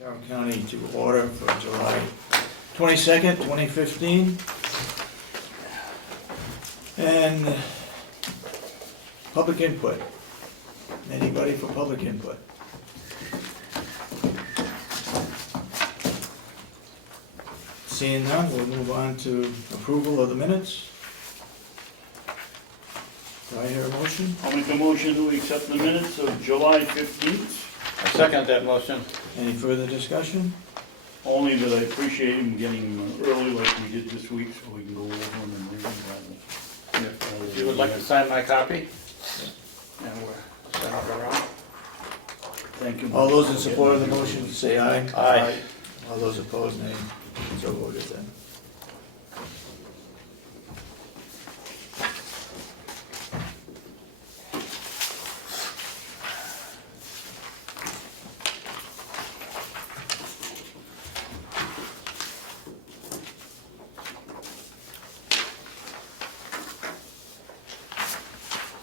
Carroll County to order for July 22nd, 2015. And public input. Anybody for public input? Seeing none, we'll move on to approval of the minutes. Do I hear a motion? I'll make a motion to accept the minutes of July 15th. I second that motion. Any further discussion? Only that I appreciate him getting them early like we did this week, so we can go over them and read them. If you would like to sign my copy, and we'll send it around. Thank you. All those in support of the motion, say aye. Aye. All those opposed, nay. So voted then.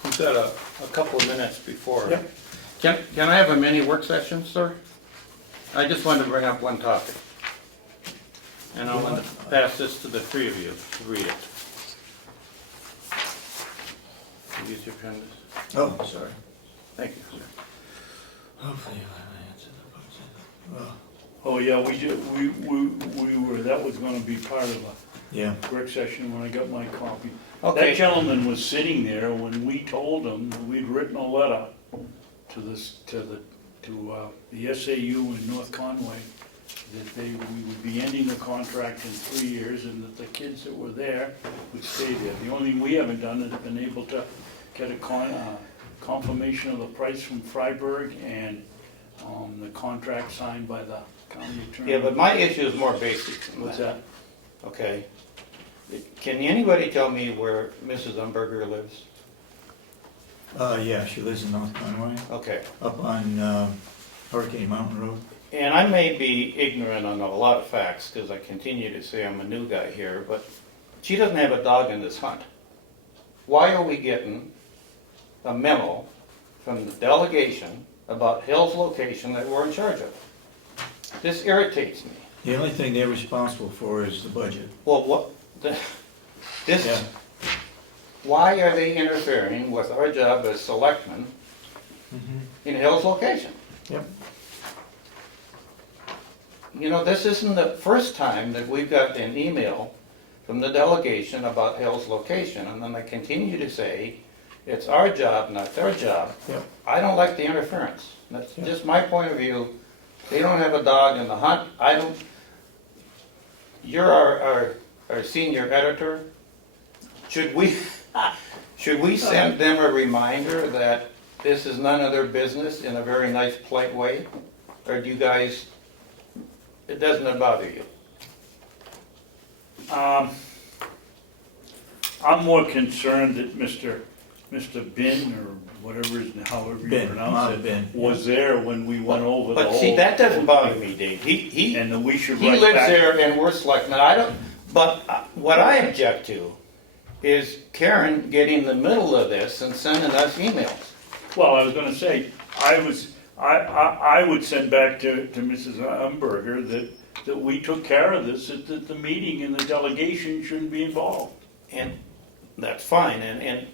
We've got a couple of minutes before. Yep. Can I have a mini work session, sir? I just wanted to bring up one topic. And I'm going to pass this to the three of you to read it. Use your pen. Oh, sorry. Thank you, sir. Hopefully I answer the question. Oh, yeah, we were, that was gonna be part of Yeah, a work session when I got my copy. Okay. That gentleman was sitting there when we told him that we'd written a letter to the SAU in North Conway that we would be ending the contract in 3 years and that the kids that were there would stay there. The only thing we haven't done is been able to get a confirmation of the price from Freiburg and the contract signed by the county attorney. Yeah, but my issue is more basic than What's that. that? Okay. Can anybody tell me where Mrs. Umberger lives? yeah, she lives in North Conway, Okay. up on Hurricane Mountain Road. And I may be ignorant on a lot of facts because I continue to say I'm a new guy here, but she doesn't have a dog in this hunt. Why are we getting a memo from the delegation about Hill's location that we're in charge of? This irritates me. The only thing they're responsible for is the budget. Well, Yeah. why are they interfering with our job as selectmen in Hill's location? Yep. You know, this isn't the first time that we've got an email from the delegation about Hill's location, and then they continue to say, it's our job, not their job. Yep. I don't like the interference. That's Yep. just my point of view. They don't have a dog in the hunt. You're our senior editor. Should we send them a reminder that this is none of their business in a very nice, polite way? Or do you guys, it doesn't bother you? I'm more concerned that Mr. Bin, or whatever his, however you Bin, pronounce Mount it, Bin, was there when we went over the whole. But see, that doesn't bother me, Dave. He And that we should He write lives back. there and we're selectmen, but what I object to is Karen getting in the middle of this and sending us emails. Well, I was gonna say, I would send back to Mrs. Umberger that we took care of this, that the meeting and the delegation shouldn't be involved. And that's fine, and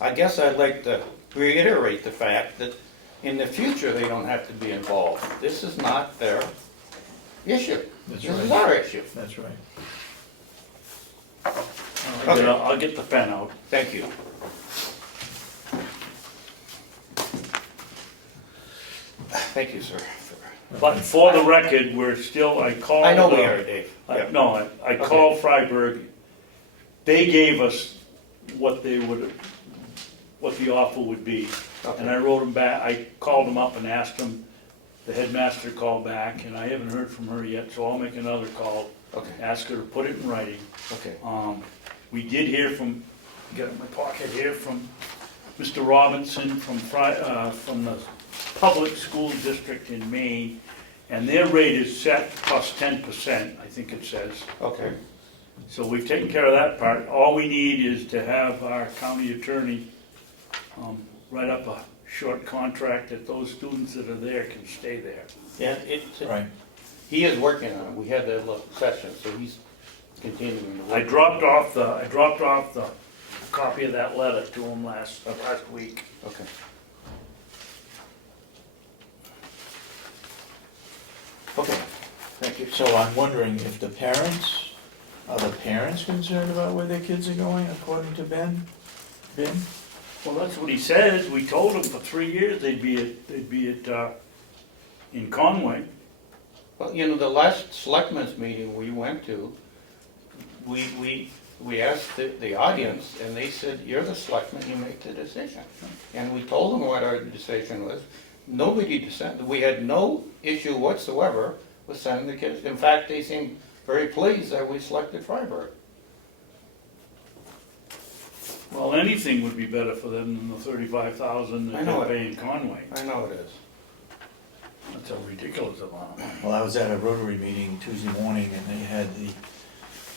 I guess I'd like to reiterate the fact that in the future, they don't have to be involved. This is not their issue. That's This right. is our issue. That's right. Okay. I'll get the pen out. Thank you. Thank you, sir. But for the record, we're still, I called. I know we are, Dave. I- No, I called Freiburg. They gave us what the offer would be. And I wrote them back, I called them up and asked them, the headmaster called back, and I haven't heard from her yet, so I'll make another call. Okay. Ask her to put it in writing. Okay. We did hear from, get it in my pocket here, from Mr. Robinson from the public school district in Maine, and their rate is set plus 10%, I think it says. Okay. So we've taken care of that part. All we need is to have our county attorney write up a short contract that those students that are there can stay there. Yeah, it's, Right. he is working on it. We had that little session, so he's continuing to work. I dropped off the copy of that letter to him last week. Okay. Okay, thank you. So I'm wondering if are the parents concerned about where their kids are going, according to Ben? Well, that's what he says. We told him for 3 years they'd be at, in Conway. Well, you know, the last selectmen's meeting we went to, we asked the audience, and they said, you're the selectmen, you make the decision. And we told them what our decision was. Nobody dissented. We had no issue whatsoever with sending the kids. In fact, they seemed very pleased that we selected Freiburg. Well, anything would be better for them than the $35,000 I that know they're it. paying Conway. I know it is. That's a ridiculous amount. Well, I was at a Rotary meeting Tuesday morning, and they had the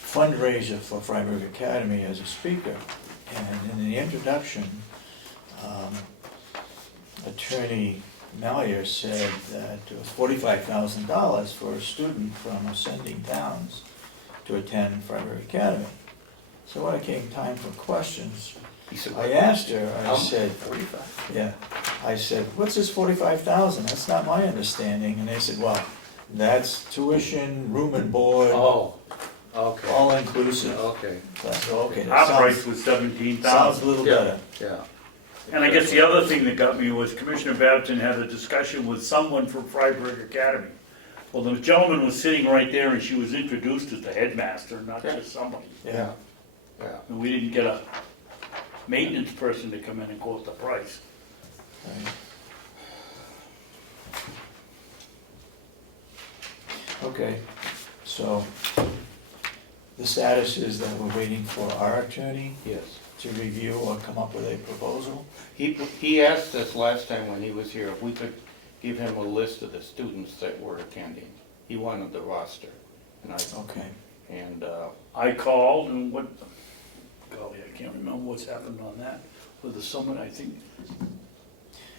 fundraiser for Freiburg Academy as a speaker. And in the introduction, Attorney Mallier said that it was $45,000 for a student from ascending towns to attend Freiburg Academy. So when it came time for questions, He said, I asked her, I How? said, 45. yeah, I said, what's this 45,000? That's not my understanding. And they said, well, that's tuition, room and board, Oh, okay, all inclusive. okay, So, okay, Our that price sounds, was 17,000. sounds a little Yeah. better. yeah. And I guess the other thing that got me was Commissioner Babson had a discussion with someone from Freiburg Academy. Well, the gentleman was sitting right there and she was introduced as the headmaster, not Yeah. just somebody. Yeah, Yeah. And we didn't get a maintenance person to come in and quote the price. right. Okay, so the status is that we're waiting for our attorney Yes. to review or come up with a proposal. He asked us last time when he was here if we could give him a list of the students that were attending. He wanted the roster. And Okay, I called and golly, I can't remember what's happened on that. Whether someone, I think, someone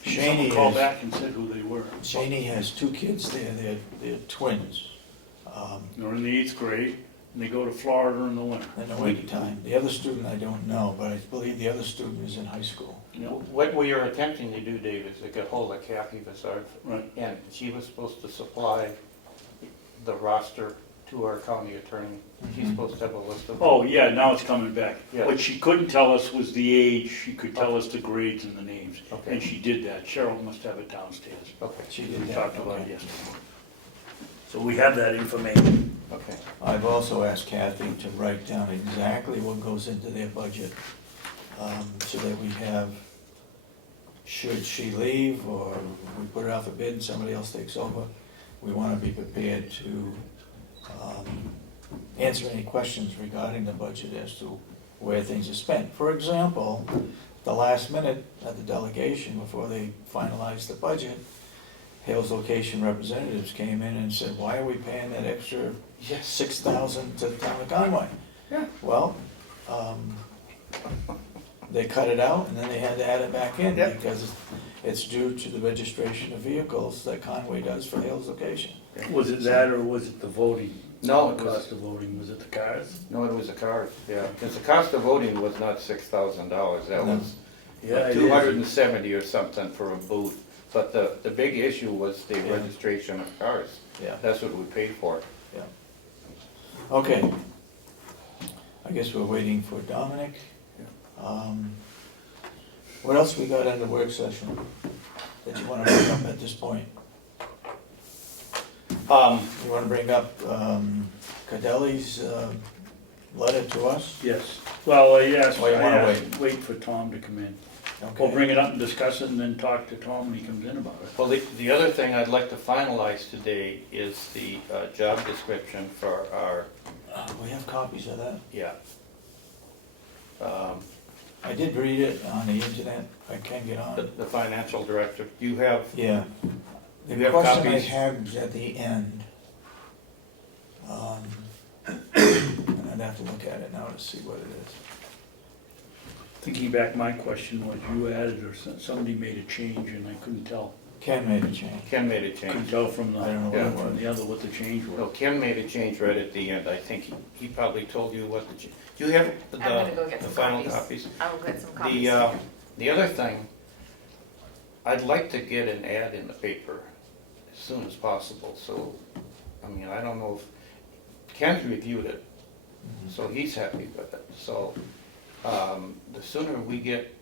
Shaney called is, back and said who they were. Shaney has two kids there, they're twins. They're in the 8th grade and they go to Florida in the winter. In the winter time. The other student I don't know, but I believe the other student is in high school. You know, what we are attempting to do, Dave, is to get hold of Kathy Vissard, right. and she was supposed to supply the roster to our county attorney. She's Mhm. supposed to have a list of. Oh, yeah, now it's coming back. Yeah. What she couldn't tell us was the age, she could tell us the grades and the names. Okay. And she did that. Cheryl must have it downstairs. Okay, She did We that, talked about it okay. yesterday. So we have that information. okay. I've also asked Kathy to write down exactly what goes into their budget, so that we have, should she leave or we put it out for bid and somebody else takes over, we want to be prepared to answer any questions regarding the budget as to where things are spent. For example, the last minute at the delegation, before they finalized the budget, Hales Location representatives came in and said, why are we paying that extra Yes. $6,000 to the town of Conway? Yeah. Well, they cut it out and then they had to add it back in Yep. because it's due to the registration of vehicles that Conway does for Hales Location. Was it that or was it the voting? No, The it was, cost of voting, was it the cars? no, it was a car, yeah, because the cost of voting was not $6,000, that No. was Yeah, like it is. 270 or something for a booth. But the big issue was the Yeah. registration of cars. Yeah, That's what we paid for. yeah. Okay. I guess we're waiting for Dominic. What else we got in the work session that you want to bring up at this point? You want to bring up Cadelli's letter to us? Yes. Well, yes, Or you I wanna asked, wait for Tom to come in. We'll Okay. bring it up and discuss it and then talk to Tom when he comes in about it. Well, the other thing I'd like to finalize today is the job description for our, We have copies of that. yeah. I did read it on the internet. I can get on. The financial director, you have, Yeah. The You have question I copies? had was at the end. And I'd have to look at it now to see what it is. Thinking back, my question was, you added or somebody made a change and I couldn't tell. Ken made a change. Ken made a Couldn't change. tell from the, I don't know what it from was. the other what the change No, was. Ken made a change right at the end. I think he probably told you what the, do you have I'm gonna go get the some final copies. copies? I will get some copies. The other thing, I'd like to get an ad in the paper as soon as possible, so, I mean, I don't know if, Ken's reviewed it, so he's happy with it, so, the sooner we get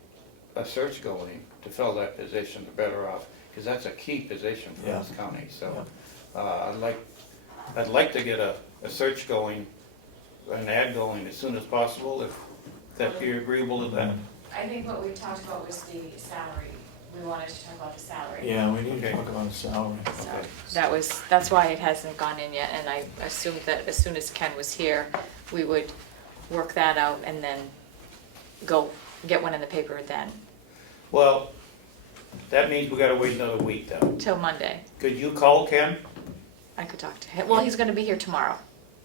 a search going to fill that position, the better off, because that's a key position for Yeah. this county, so, I'd like to get a search going, an ad going as soon as possible, if that be agreeable to that. I think what we talked about was the salary. We wanted to talk about the salary. Yeah, we need to Okay. talk about a salary. So Okay. that's why it hasn't gone in yet, and I assumed that as soon as Ken was here, we would work that out and then go get one in the paper then, Well, that means we gotta wait another week then. till Monday. Could you call Ken? I could talk to him. Well, he's gonna be here tomorrow.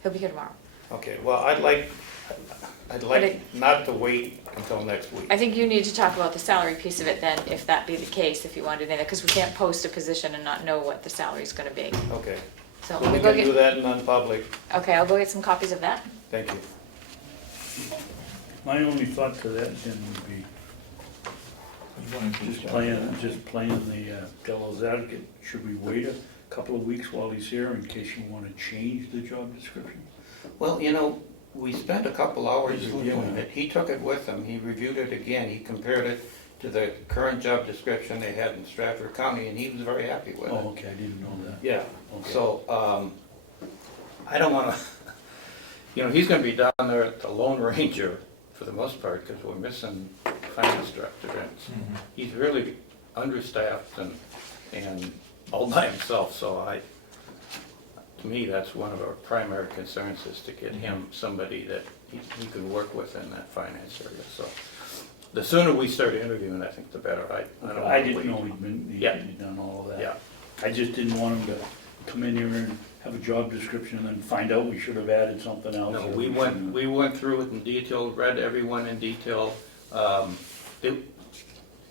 He'll be here tomorrow. Okay, well, I'd like not to wait until next week. I think you need to talk about the salary piece of it then, if that be the case, if you wanted in it, because we can't post a position and not know what the salary's gonna be. Okay, So so let we me go can do get, that in non-public. okay, I'll go get some copies of that. Thank you. My only thought to that then would be, You wanna keep just playing the devil's advocate. Should we wait a couple of weeks while he's here in case you wanna change the job description? Well, you know, we spent a couple hours He's looking reviewing at it. He took it with him, he reviewed it again, he compared it to the current job description they had in Stratford County, and he was very happy with it. Oh, okay, I didn't know that. Yeah, Okay. so, I don't wanna, you know, he's gonna be down there at the Lone Ranger for the most part, because we're missing finance director, and Mhm. he's really understaffed and all by himself, so to me, that's one of our primary concerns, is to get him somebody that he can work with in that finance area, so. The sooner we start interviewing, I think the better. I don't I wanna didn't wait. know he'd Yeah. done all of that. Yeah, I just didn't want him to come in here and have a job description and then find out we should have added something else. no, or we shouldn't. went through it in detail, read everyone in detail.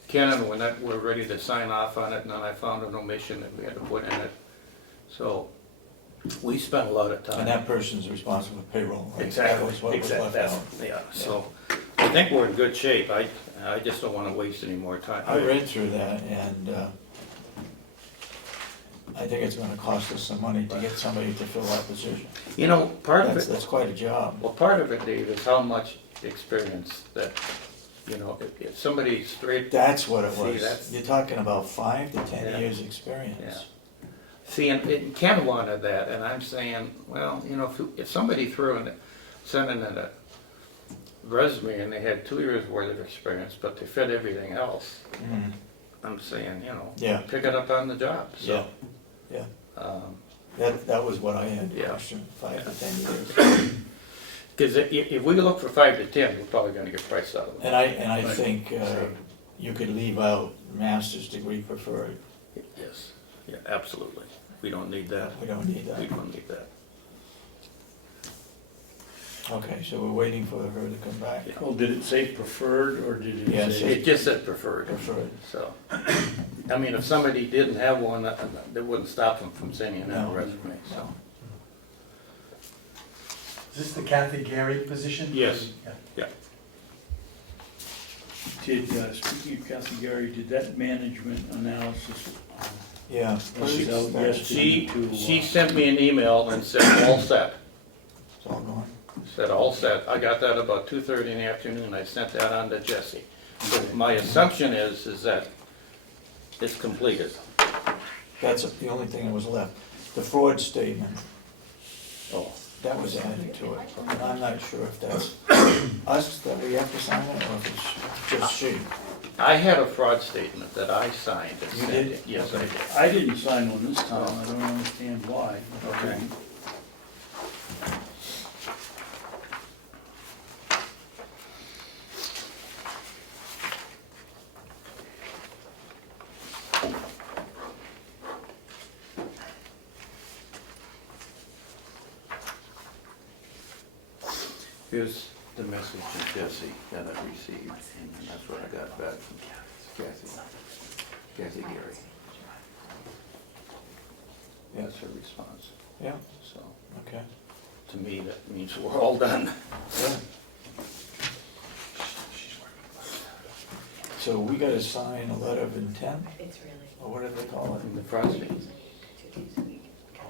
Ken and Lynette were ready to sign off on it, and then I found an omission that we had to put in it. So, we spent a lot of time. And that person's responsible for payroll, right? That Exactly, was what was left that's, out. yeah, so, I think we're in good shape. I just don't wanna waste any more time. I read through that, and I think it's gonna cost us some money to get somebody to fill that position. You know, part of That's, it, that's quite a job. well, part of it, Dave, is how much experience that, you know, if somebody straight. That's what it See, was. that's- You're talking about 5 to 10 Yeah. years' experience. Yeah. See, and Ken wanted that, and I'm saying, well, you know, if somebody sent in a resume and they had 2 years' worth of experience, but they fit everything else, Mhm. I'm saying, you know, Yeah. pick it up on the job, so. Yeah. um, That was what I had Yeah. questioned, 5 to 10 years. Cause if we look for 5 to 10, we're probably gonna get priced out of it. And I Right. think you could leave out master's degree preferred. Yes, yeah, absolutely. We don't need that. We don't need We that. don't need that. Okay, so we're waiting for her to come back. Yeah. Well, did it say preferred or did it Yes, say? It just said preferred. Preferred. So, I mean, if somebody didn't have one, that wouldn't stop them from sending in a No. resume, so. Is this the Kathy Gary position? Yes. Yeah. Did, speaking of Kathy Gary, did that management analysis, Yeah. She's out She, to, she sent me an email and said, all set. It's all gone. Said, all set. I got that about 2:30 in the afternoon. I sent that on to Jesse. So my assumption is that it's completed. That's the only thing that was left. The fraud statement, Oh, that was added to it. And I'm not sure if that's us that we have to sign it, or if it's just she. I had a fraud statement that I signed and You sent did? it. Yes, I did. I didn't sign one this time, I don't understand why. Okay. Here's the message to Jesse that I received, and that's what I got back from Kathy Gary. That's her response. Yeah, So, okay. to me, that means we're all done. Yeah. So we gotta sign a letter of intent, or what do they call In it? the frosting.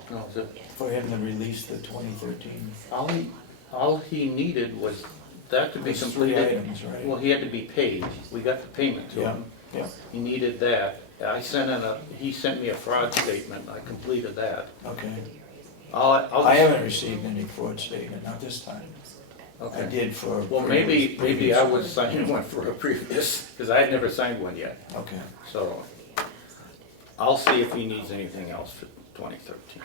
No, so For him to release the 2013. all he needed was that to be There's three completed. items, right? Well, he had to be paid. We got the payment to Yeah, him. yeah, He needed that. He sent me a fraud statement. I completed that. okay. I'll I haven't received any fraud statement, not this time. I Okay. did for. Well, maybe previous- I was signing one for a previous, because I had never signed one yet. Okay, So I'll see if he needs anything else for 2013.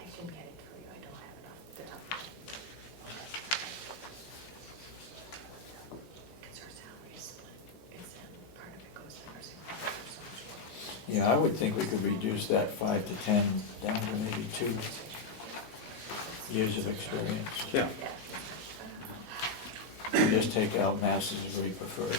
I can get it for you, I don't have it off the top. Because her salary is split, it's, part of it goes to nursing home, so much more. yeah, I would think we could reduce that 5 to 10 down to maybe 2 years of experience. Yeah. And just take out master's degree preferred.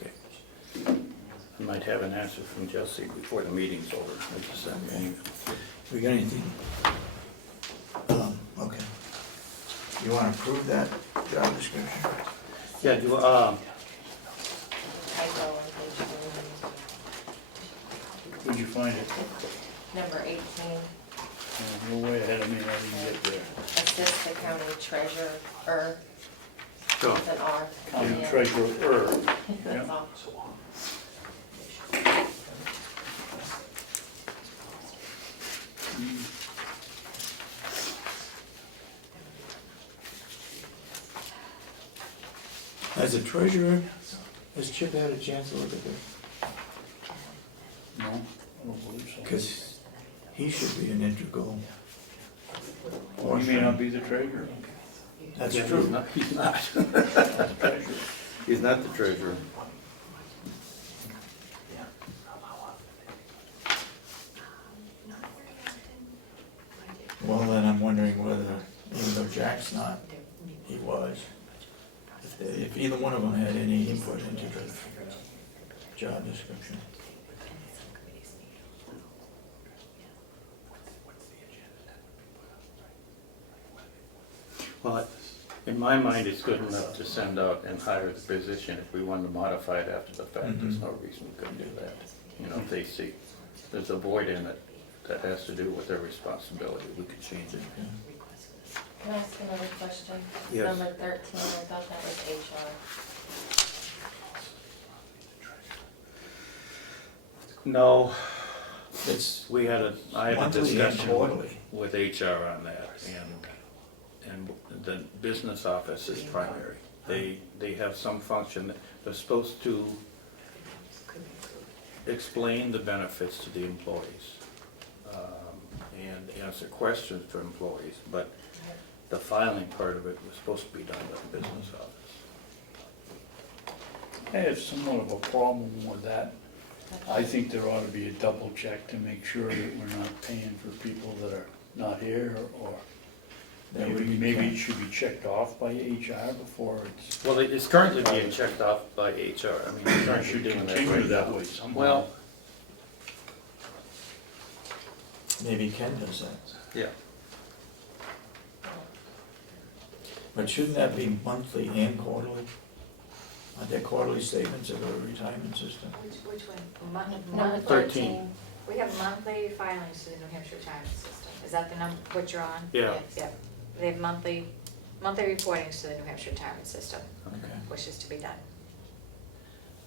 Okay. I might have an answer from Jesse before the meeting's over. I just sent him an email. We got anything? Okay. You wanna approve that job description? Yeah, Typo on page Where'd you find it? number 18, You're way ahead of me, I didn't get there. assist the county treasurer, Sure. with an R. County Yeah. treasurer. That's Yeah. all. As a treasurer, has Chip had a chance to look at this? No, I don't believe so. Because he should be an integral Well, he may not be the treasurer. That's Yeah, true. He's not. Treasurer. He's not the treasurer. Well, then I'm wondering whether, even though Jack's not, he was. If either one of them had any input into the job description. Well, in my mind, it's good enough to send out and hire the position. If we wanted to modify it after the fact, there's no reason we couldn't do that. You know, if they see there's a void in it that has to do with their responsibility, we could change it. Can I ask another question? Yes. Number 13, I thought that was HR. No, It's I had a monthly and discussion quarterly. with HR on that, and the business office is primary. They have some function, they're supposed to explain the benefits to the employees, and answer questions for employees, but the filing part of it was supposed to be done by the business office. I have somewhat of a problem with that. I think there ought to be a double check to make sure that we're not paying for people that are not here, or That would be maybe it Ken. should be checked off by HR before it's. Well, it's currently being checked off by HR, I mean, they're It currently should doing that continue right that now. way somehow. Well, Maybe Ken does that. yeah, But shouldn't that be monthly and quarterly? Aren't there quarterly statements of a retirement system? Which one? Number 13. We have monthly filings to the New Hampshire retirement system. Is that the number, what you're on? yeah, Yep. They have monthly reportings to the New Hampshire retirement system, Okay. which is to be done.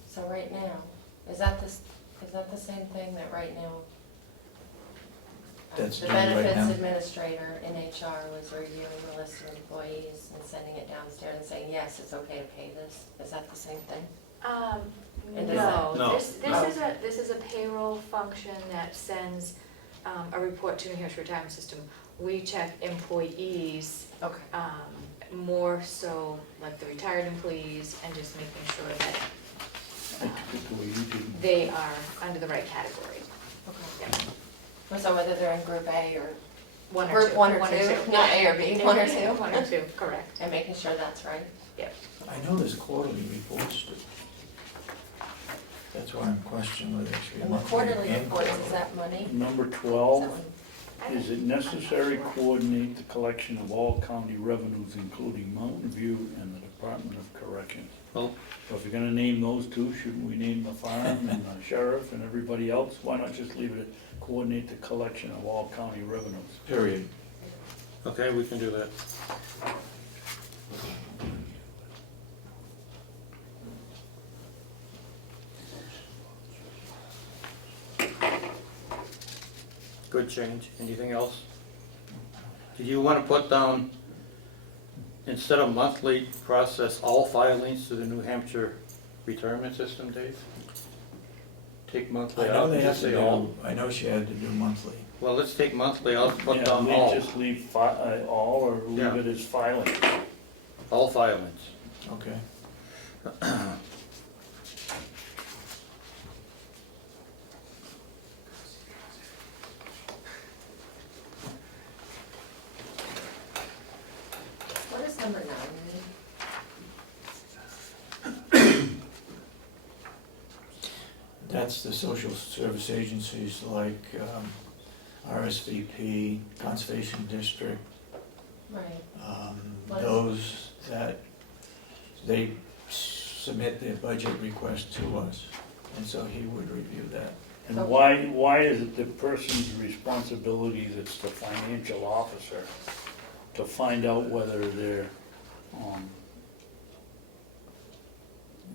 So right now, Is that the same thing that right now? That's The due right benefits now? administrator in HR was reviewing the list of employees and sending it downstairs and saying, yes, it's okay to pay this. Is that the same thing? And does No, No. this is a payroll function that sends a report to New Hampshire Retirement System. We check employees, Okay. more so like the retired employees and just making sure that I took it the way you did. they are under the right category. Okay. Yeah. So whether they're in group A or One or group two. one or two, not A or B, one or two? One or two, correct. And making sure that's right. I know there's quarterly reports, but that's why I'm questioning whether it should be And the monthly quarterly and reports, quarterly. is that money? Number Is that 12, one? is it necessary to coordinate the collection of all county revenues, including Mountain View and the Department of Corrections? Well, So if you're gonna name those two, shouldn't we name the farm and the sheriff and everybody else? Why not just leave it at coordinate the collection of all county revenues? Period. okay, we can do that. Good change. Anything else? Did you want to put down, instead of monthly, process all filings to the New Hampshire retirement system, Dave? Take monthly I know out they and have just to say all. do, I know she had to do monthly. Well, let's take monthly, I'll put Yeah, down all, just leave all or Yeah. leave it as filing. all filings. Okay. What is number 9 mean? That's the social service agencies like RSVP, Conservation District, Right. What is- those that they submit their budget request to us, and so he would review that. And Okay. why is it the person's responsibility that's the financial officer to find out whether they're,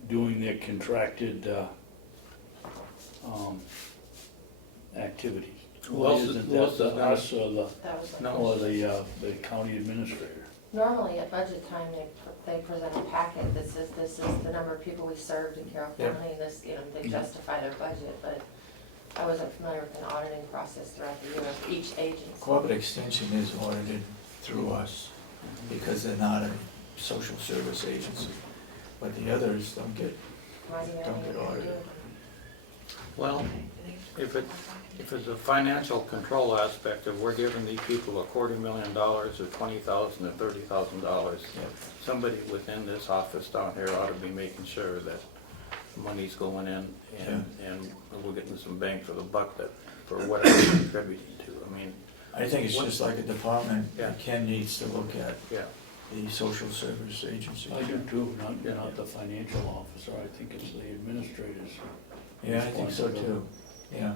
doing their contracted, activities? Why Who else is- isn't who else that is the us or That was No. the county administrator? Normally at budget time, they present a packet that says this is the number of people we served in Carroll Yeah. County, this, you know, they Mhm. justify their budget, but I wasn't familiar with an auditing process throughout the year of each agency. Corporate Extension is audited through us because they're not a social service agency, but the others don't get, Might even don't have get anything to do audited. with it. Well, if it's a financial control aspect, if we're giving these people $250,000 or $20,000 or $30,000, yeah. somebody within this office down here ought to be making sure that money's going in and we're getting some bang for the buck that, for whatever we're contributing to. I mean, I think it's just like a department Yeah. that Ken needs to look at, yeah, the social service agency. I do too, not the financial officer, I think it's the administrators. Yeah, I think so too, yeah.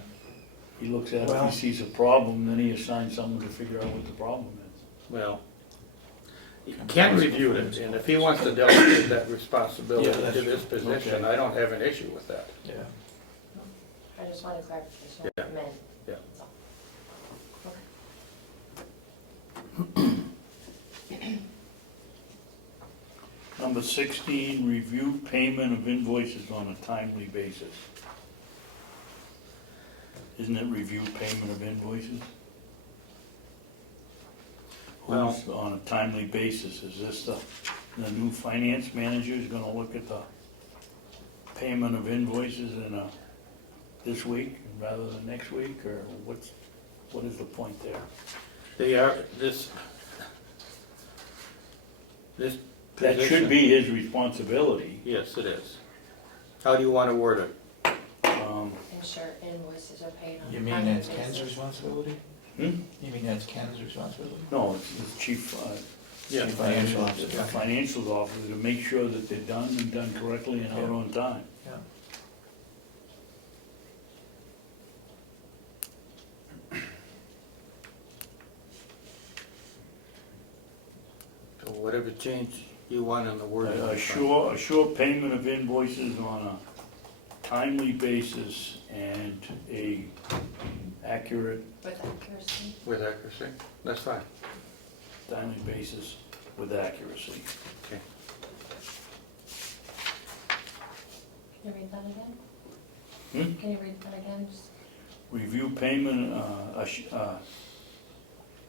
He looks at it, if Well- he sees a problem, then he assigns someone to figure out what the problem is. well, Ken reviewed it, and if he wants to delegate that responsibility Yeah, that's to this true. position, Okay. I don't have an issue with that. Yeah. I just wanted clarification on Yeah. what it meant. Yeah. That's all. Number 16, review payment of invoices on a timely basis. Isn't it review payment of invoices? Well- Who's on a timely basis? Is this the new finance manager is gonna look at the payment of invoices this week rather than next week, or what is the point there? They are, this That position- should be his responsibility. Yes, it is. How do you want to word it? Ensure invoices are paid on You a mean timely that's Ken's basis. responsibility? Hmm? You mean that's Ken's responsibility? No, it's the chief, Yeah. Financial officer. the financial officer to make sure that they're done and done correctly and out Yeah. on time. Yeah. So whatever change you want in the wording. A sure payment of invoices on a timely basis and a accurate, With accuracy. With accuracy, that's fine. timely basis with accuracy. Okay. Can you read that again? Hmm? Can you read that again? Just- Review payment,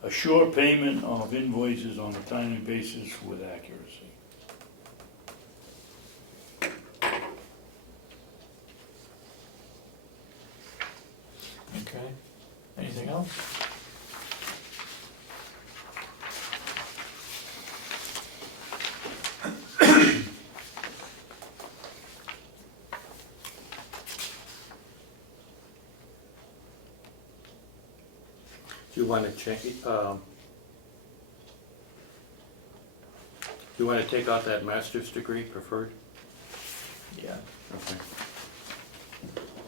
assure payment of invoices on a timely basis with accuracy. Okay, anything else? Do you want to change, do you want to take out that master's degree preferred? Yeah, Okay.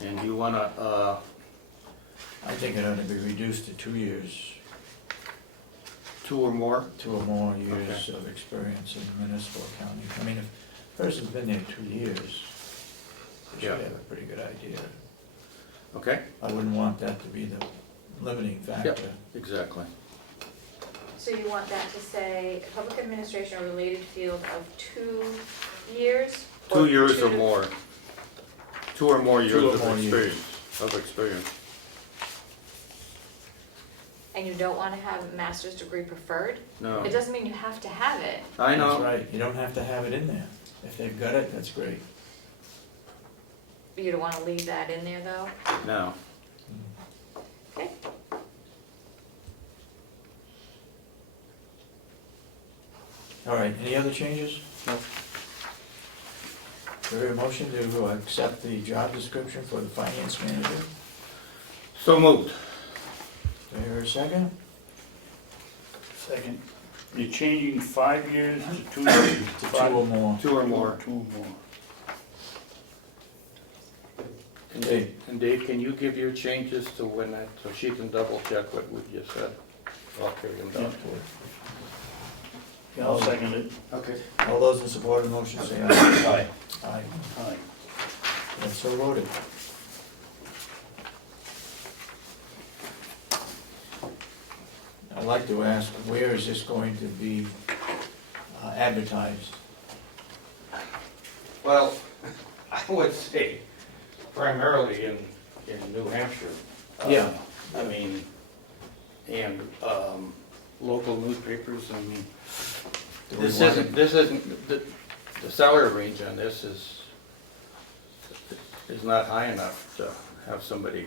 And you want to, I think it ought to be reduced to 2 years, 2 or more? 2 or more years Okay. of experience in municipal accounting. I mean, if a person's been there 2 years, they Yeah. should have a pretty good idea. Okay? I wouldn't want that to be the limiting factor. Exactly. So you want that to say, public administration or related field of 2 years? 2 years or 2 to- more. 2 or more 2 years or of more years. experience. And you don't want to have a master's degree preferred? No. It doesn't mean you have to have it. I That's know. right, you don't have to have it in there. If they've got it, that's great. You don't want to leave that in there, though? No. Okay. All right, any other changes? No. Do we have a motion to accept the job description for the finance manager? So moved. Do I hear a second? Second, you're changing 5 years to 2 years? To 2 or more. 2 or more. 2 or more. And Dave, can you give your changes to when that, so she can double check what we just said? I'll carry them down. Yeah, I'll second it. Okay. All those in support of the motion say aye. Aye. Aye. Aye. That's so voted. I'd like to ask, where is this going to be advertised? Well, I would say primarily in New Hampshire. Yeah. I mean, and local newspapers, I mean, Do we this want isn't, the salary range on this is not high enough to have somebody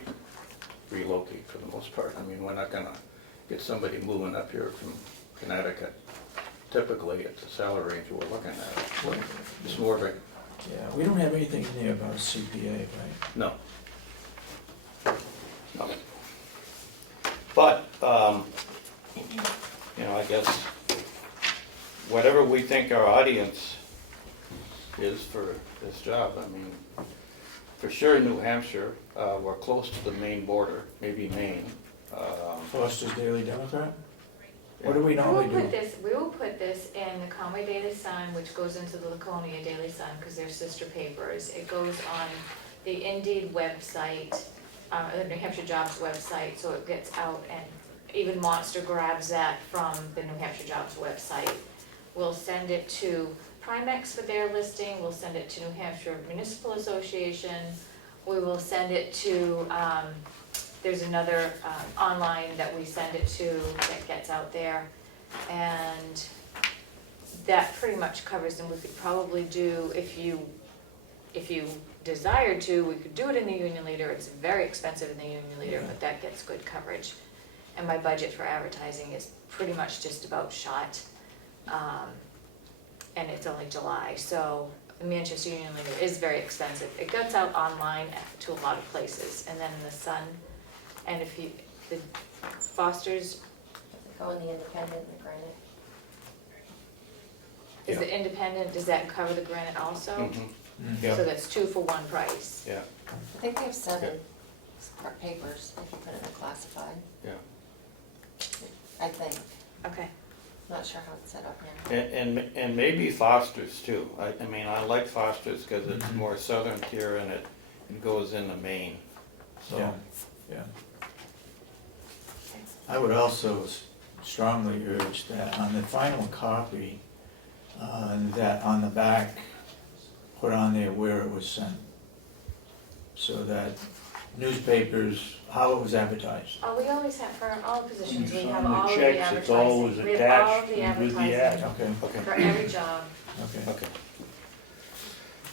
relocate for the most part. I mean, we're not gonna get somebody moving up here from Connecticut. Typically, it's the salary range we're looking at. It's more of a, Yeah, we don't have anything in there about CPA, right? no. No. But, you know, I guess, whatever we think our audience is for this job, I mean, for sure New Hampshire, we're close to the Maine border, maybe Maine. Foster's Daily Democrat? What do we We will normally put do? this in the Conway Daily Sun, which goes into the Laconia Daily Sun, because they're sister papers. It goes on the Indeed website, the New Hampshire Jobs website, so it gets out, and even Monster grabs that from the New Hampshire Jobs website. We'll send it to Primex for their listing, we'll send it to New Hampshire Municipal Association, we will send it to, there's another online that we send it to that gets out there. And that pretty much covers them. We could probably do, if you desired to, we could do it in the Union Leader. It's very expensive in the Union Leader, but that gets good coverage. And my budget for advertising is pretty much just about shot. And it's only July, so the Manchester Union Leader is very expensive. It gets out online to a lot of places, and then in the Sun. And if you, the Foster's, Does it go in the Independent and the Granite? is the Independent, does that cover the Granite also? Mhm. Yeah. So that's 2 for 1 price. Yeah, I think we have 7 papers if you put it in classified, yeah. I think. Okay. Not sure how it's set up now. And maybe Foster's too. I mean, I like Foster's because it's Mhm. more southern tier and It goes in the main, so. Yeah, yeah. I would also strongly urge that on the final copy, that on the back, put on there where it was sent. So that newspapers, how it was advertised. We always have, for all positions, When we you have sign the all of the checks, advertising. it's always We have all of attached the with the ad. advertising Okay, for every job. okay, Okay.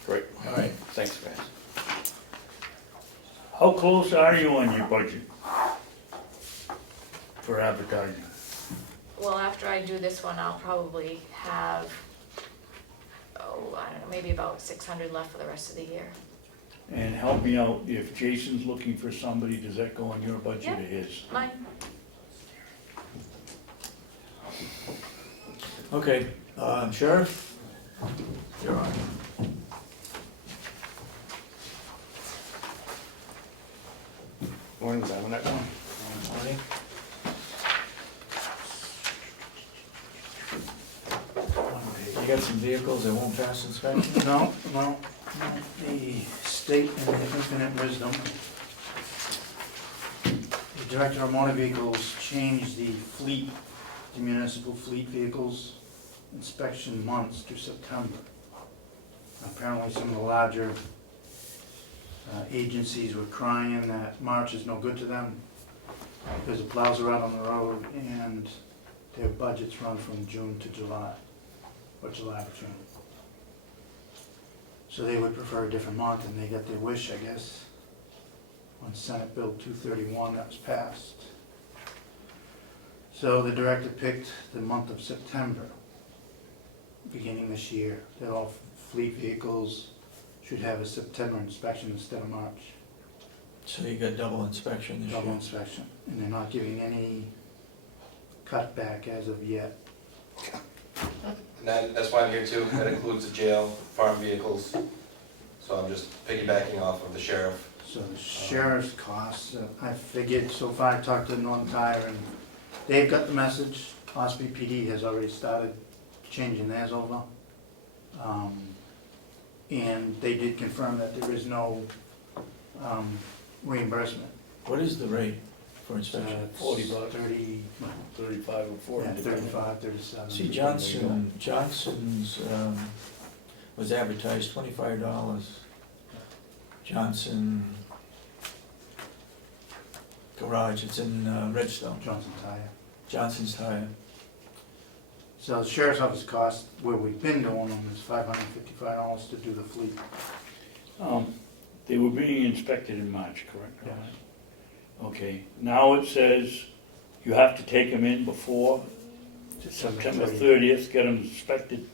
Great, all right. thanks, guys. How close are you on your budget for advertising? Well, after I do this one, I'll probably have, I don't know, maybe about 600 left for the rest of the year. And help me out, if Jason's looking for somebody, does that go on your budget Yeah. or his? Mine. Okay, Sheriff, you're on. Morning, Dominic. Morning. You got some vehicles that won't pass inspection? No, the state in their infinite wisdom, the Director of Motor Vehicles changed the fleet, the municipal fleet vehicles inspection months to September. Apparently some of the larger agencies were crying that March is no good to them because the plows are out on the road and their budgets run from June to July, or July to June. So they would prefer a different month, and they got their wish, I guess, on Senate Bill 231 that was passed. So the director picked the month of September, beginning this year, that all fleet vehicles should have a September inspection instead of March, So you got double inspection this double year? inspection, and they're not giving any cutback as of yet. And that's why I'm here too, that includes the jail, farm vehicles, so I'm just piggybacking off of the sheriff. So the sheriff's costs, I figured, so far I talked to Northern Tire, and they've got the message. Ossipee PD has already started changing theirs over. And they did confirm that there is no reimbursement. What is the rate for It's, inspection? 40 bucks. 30, 35 or 40? yeah, depending. 35, 37. See, Johnson's was advertised $25. Johnson Garage, it's in Redstone, Johnson Tire. Johnson's Tire. So the sheriff's office cost, where we've been doing them, is $555 to do the fleet. They were being inspected in March, correct? Yeah. Okay, now it says you have to take them in before September 30th, get them inspected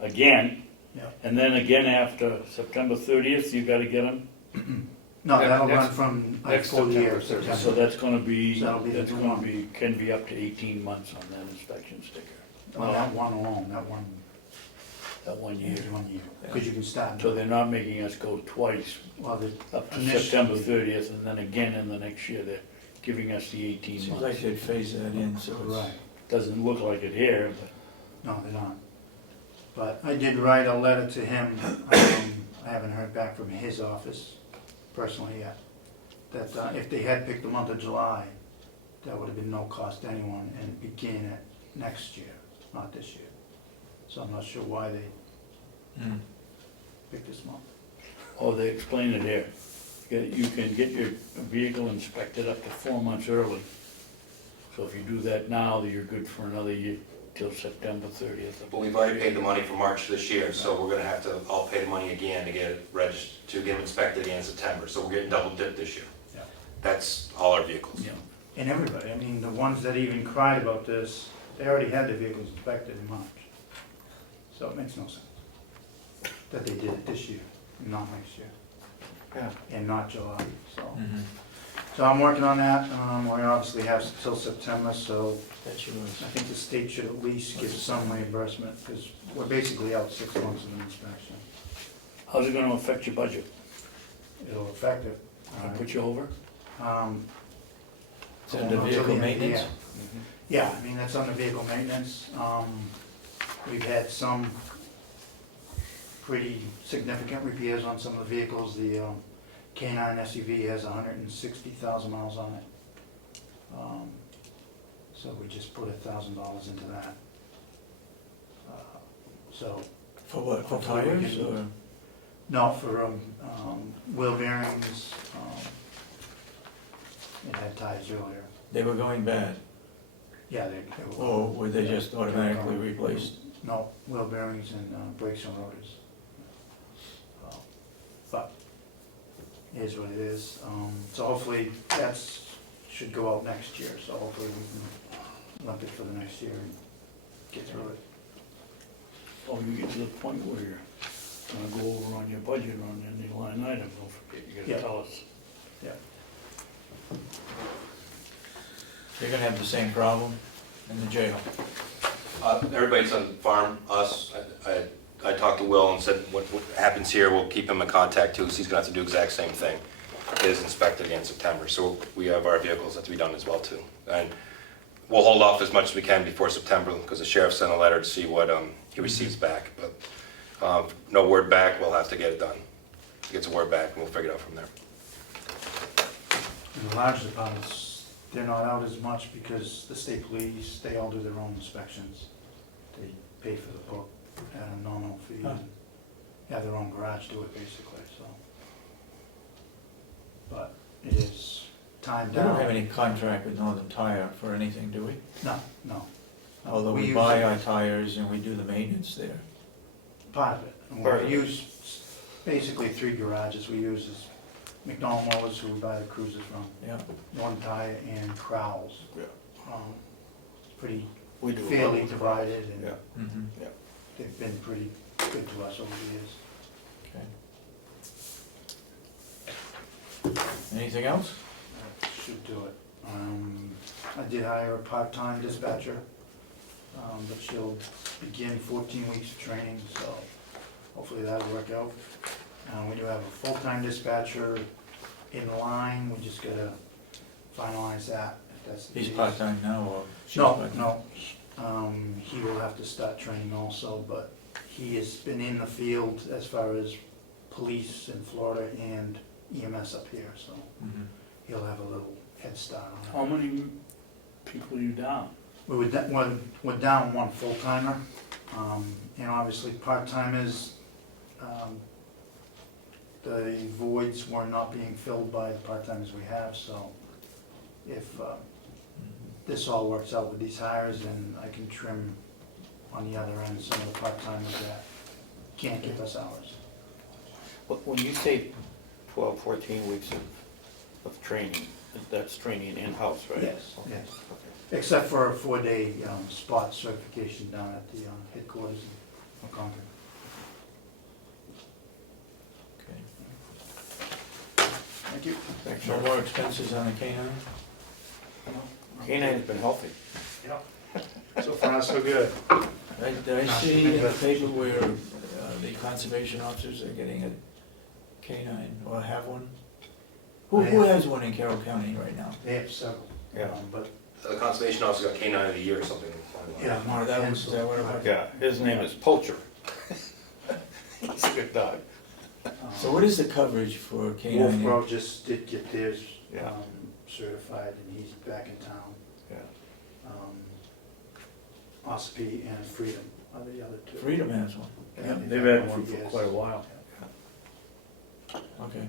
again. Yeah. And then again after September 30th, you gotta get them. No, that'll Next- run from like next full year, September 30th. So September. that's gonna be, So that'll be the that's new gonna one. be, can be up to 18 months on that inspection sticker. Well, that one alone, that one, That 1 year. 1 year, because you can start. So they're not making us go twice, Well, the up to Initially- September 30th, and then again in the next year, they're giving us the 18 Seems like months. they'd phase that in, so it's. Right, Doesn't look like it here, but no, they're not. But I did write a letter to him, I haven't heard back from his office personally yet, that if they had picked the month of July, that would have been no cost to anyone, and it began at next year, not this year. So I'm not sure why they Hmm. picked this month. oh, they explain it here. You can get your vehicle inspected up to 4 months early. So if you do that now, you're good for another year, till September 30th. But we've already paid the money for March this year, so we're gonna have to all pay the money again to get it registered, to get them inspected again in September, so we're getting double dipped this year. Yeah. That's all our vehicles. Yeah. And everybody, I mean, the ones that even cried about this, they already had their vehicles inspected in March. So it makes no sense that they did it this year, not next year, Yeah. and not July, so. Mhm. So I'm working on that, we obviously have till September, so That's yours. I think the state should at least give some reimbursement, because we're basically out 6 months of an inspection. How's it gonna affect your budget? It'll affect it. I'll put you over? Is that the Until the vehicle end of the maintenance? year. Yeah, I mean, that's on the vehicle maintenance. We've had some pretty significant repairs on some of the vehicles. The K-9 SUV has 160,000 miles on it. So we just put $1,000 into that. So, For what, for Hopefully we tires can- or? no, for wheel bearings, it had tires earlier. They were going bad, Yeah, they were. or were they just they were automatically going- replaced? No, wheel bearings and brakes and rotors. But it is what it is. So hopefully should go out next year, so hopefully we can lump it for the next year and get through it. Oh, you get to the point where you're gonna go over on your budget on any line item, don't forget, you Yeah. gotta tell us. You're gonna have the same problem in the jail. Everybody's on farm, us, I talked to Will and said, what happens here, we'll keep him in contact too, so he's gonna have to do the exact same thing. It is inspected again in September, so we have our vehicles that have to be done as well too. And we'll hold off as much as we can before September, because the sheriff sent a letter to see what he receives back, but no word back, we'll have to get it done. He gets a word back, and we'll figure it out from there. And the large departments, they're not out as much because the state police, they all do their own inspections. They pay for the book at a nominal fee Huh. and have their own garage do it basically, so. But it is time We don't have down. any contract with Northern Tire for anything, do we? No. Although we use buy our tires and we do the maintenance there. part of it. And Part of we it. use basically 3 garages. We use is McDonald Motors, who we buy the cruisers from, Yeah, Northern Tire and Crowell's. Yeah. It's pretty We do. fairly divided and Yeah. mhm, they've been pretty good to us over the years. okay. Anything else? That should do it. I did hire a part-time dispatcher, but she'll begin 14 weeks of training, so hopefully that'll work out. We do have a full-time dispatcher in line, we just gotta finalize that, if that's the case. He's part-time now or she's No, part-time? no, he will have to start training also, but he has been in the field as far as police in Florida and EMS up here, so Mhm. he'll have a little head start on it. How many people are you down? We're down 1 full-timer, and obviously part-timers, the voids were not being filled by the part-timers we have, so if this all works out with these hires, then I can trim on the other end some of the part-timers that can't get us hours. When you say 12, 14 weeks of training, that's training in-house, right? Yes, Okay. yes. Okay. Except for a 4-day spot certification down at the headquarters in Concord. Okay. Thank you. Thanks, No sir. more expenses on the K-9? K-9's been healthy. So far, so good. Did I see in the paper where the conservation officers are getting a K-9 or have one? Who has one in Carroll County right now? They have several. Yeah. But, The conservation officer got K-9 of the year or something. yeah, Mark That was, Hensel. is that what it was? Yeah, his name is Poacher. He's a good dog. So what is the coverage for K-9? Wolfboro just did get theirs Yeah. certified, and he's back in town. Yeah. Ossipee and Freedom are the other 2. Freedom has one. Yeah, They've had one one for years. quite a while. Okay.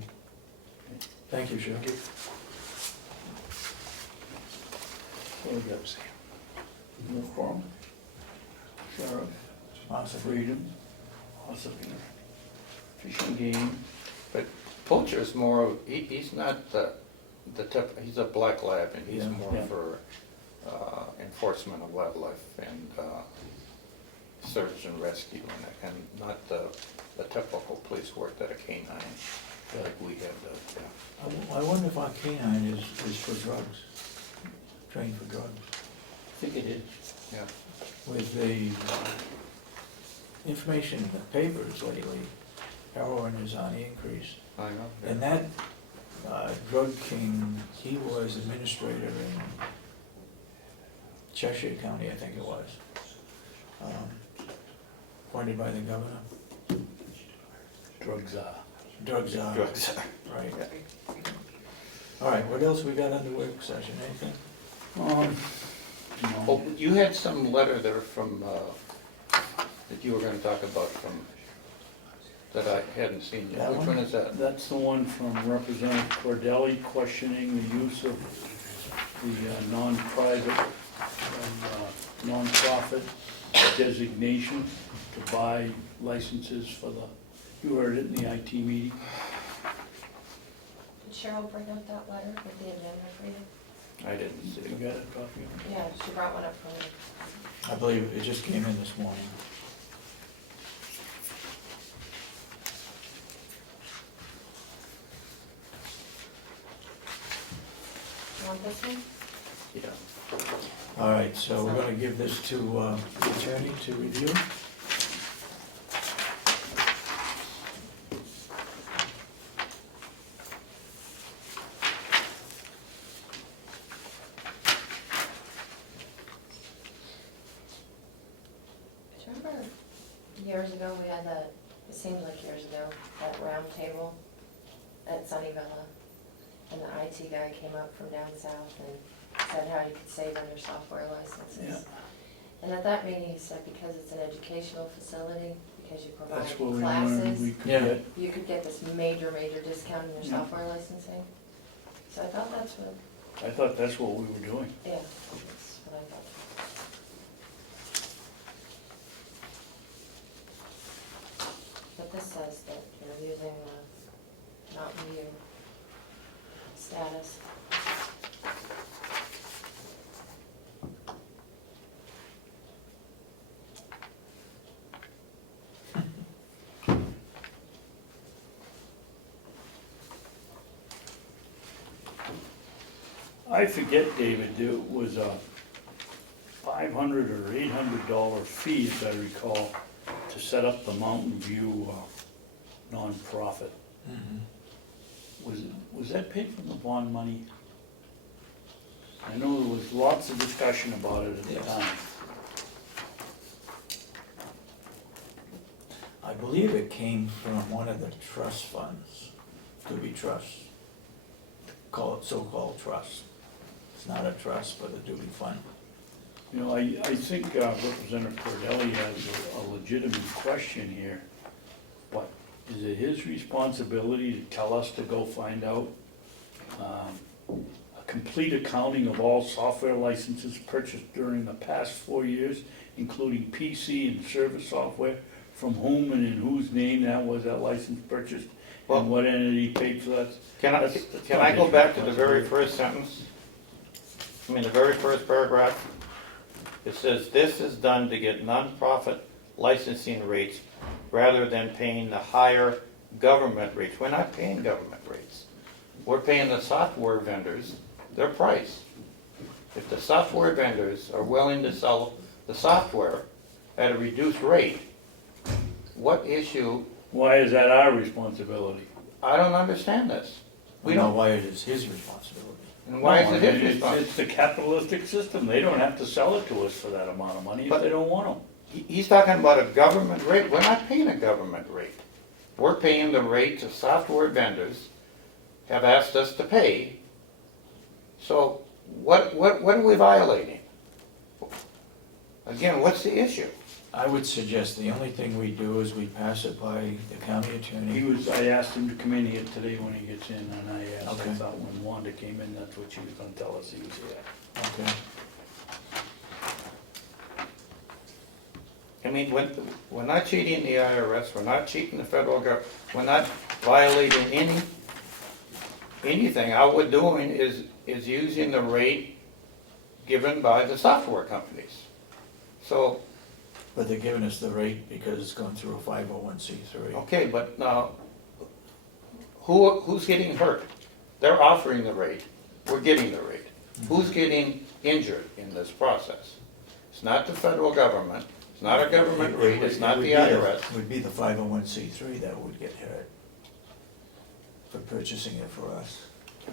Thank you, Sheriff. What we got, Sam? No quorum. Sheriff, Awesome. Freedom, Ossipee, Fish and Game. But Poacher's more, he's not the type, he's a black lab, and he's Yeah. more Yeah. for enforcement of wildlife and search and rescue, and not the typical police work that a K-9 like we have does, yeah. I wonder if our K-9 is for drugs, trained for drugs. I think it is. Yeah. With the information in the papers lately, heroin is on the increase. I know. And that drug king, he was administrator in Cheshire County, I think it was, appointed by the governor. Drugs are. drugs are. drugs are. Right. All right, what else we got under work session, anything? No. Oh, you had some letter there from, that you were gonna talk about from, that I hadn't seen yet. That Which one? one is that? That's the one from Representative Cordelli questioning the use of the non-private and non-profit designation to buy licenses for the, you heard it in the IT meeting. Did Cheryl bring up that letter with the agenda for you? I didn't see You it. got a copy of it? Yeah, she brought one up for me. I believe it just came in this morning. You want this one? Yeah. All right, so we're gonna give this to the attorney to review. Do you remember years ago, we had that, it seems like years ago, that round table at Sunnyville? And the IT guy came up from down south and said how you could save on your software licenses. Yeah. And at that meeting, he said because it's an educational facility, because you provide That's what we learned we classes, could Yeah. get. you could get this major discount in your Yeah. software licensing. So I thought that's what, I thought that's what we were doing. yeah, that's what I thought. But this says that you're using the Mountain View status. I forget, David, there was a $500 or $800 fee, as I recall, to set up the Mountain View nonprofit. Was that paid from the bond money? I know there was lots of discussion about it at the Yes. time. I believe it came from one of the trust funds, could be trusts. Call it so-called trust. It's not a trust, but a duty fund. You know, I think Representative Cordelli has a legitimate question here. What, is it his responsibility to tell us to go find out a complete accounting of all software licenses purchased during the past 4 years, including PC and service software, from whom and in whose name that license purchased, Well- and what entity paid for that? Can I, That's can not I go his back to the very responsibility. first sentence? I mean, the very first paragraph. It says, "This is done to get nonprofit licensing rates rather than paying the higher government rates." We're not paying government rates. We're paying the software vendors their price. If the software vendors are willing to sell the software at a reduced rate, what issue, Why is that our responsibility? I don't understand this. We know why it is his responsibility. And why is No, it I his mean, responsibility? It's the capitalistic system. They don't have to sell it to us for that amount of money if But- they don't want them. He's talking about a government rate. We're not paying a government rate. We're paying the rate the software vendors have asked us to pay. So what are we violating? Again, what's the issue? I would suggest the only thing we do is we pass it by the county attorney. I asked him to come in here today when he gets in, and I Okay. thought when Wanda came in, that's what she was gonna tell us he was here. Okay. I mean, we're not cheating the IRS, we're not cheating the federal government, we're not violating anything. All we're doing is using the rate given by the software companies. So, But they're giving us the rate because it's going through a 501c3. okay, but now, who's getting hurt? They're offering the rate, we're getting the rate. Who's getting injured in this process? It's not the federal government, it's not a government rate, it's not the IRS. It would be the 501c3 that would get hurt for purchasing it for us. It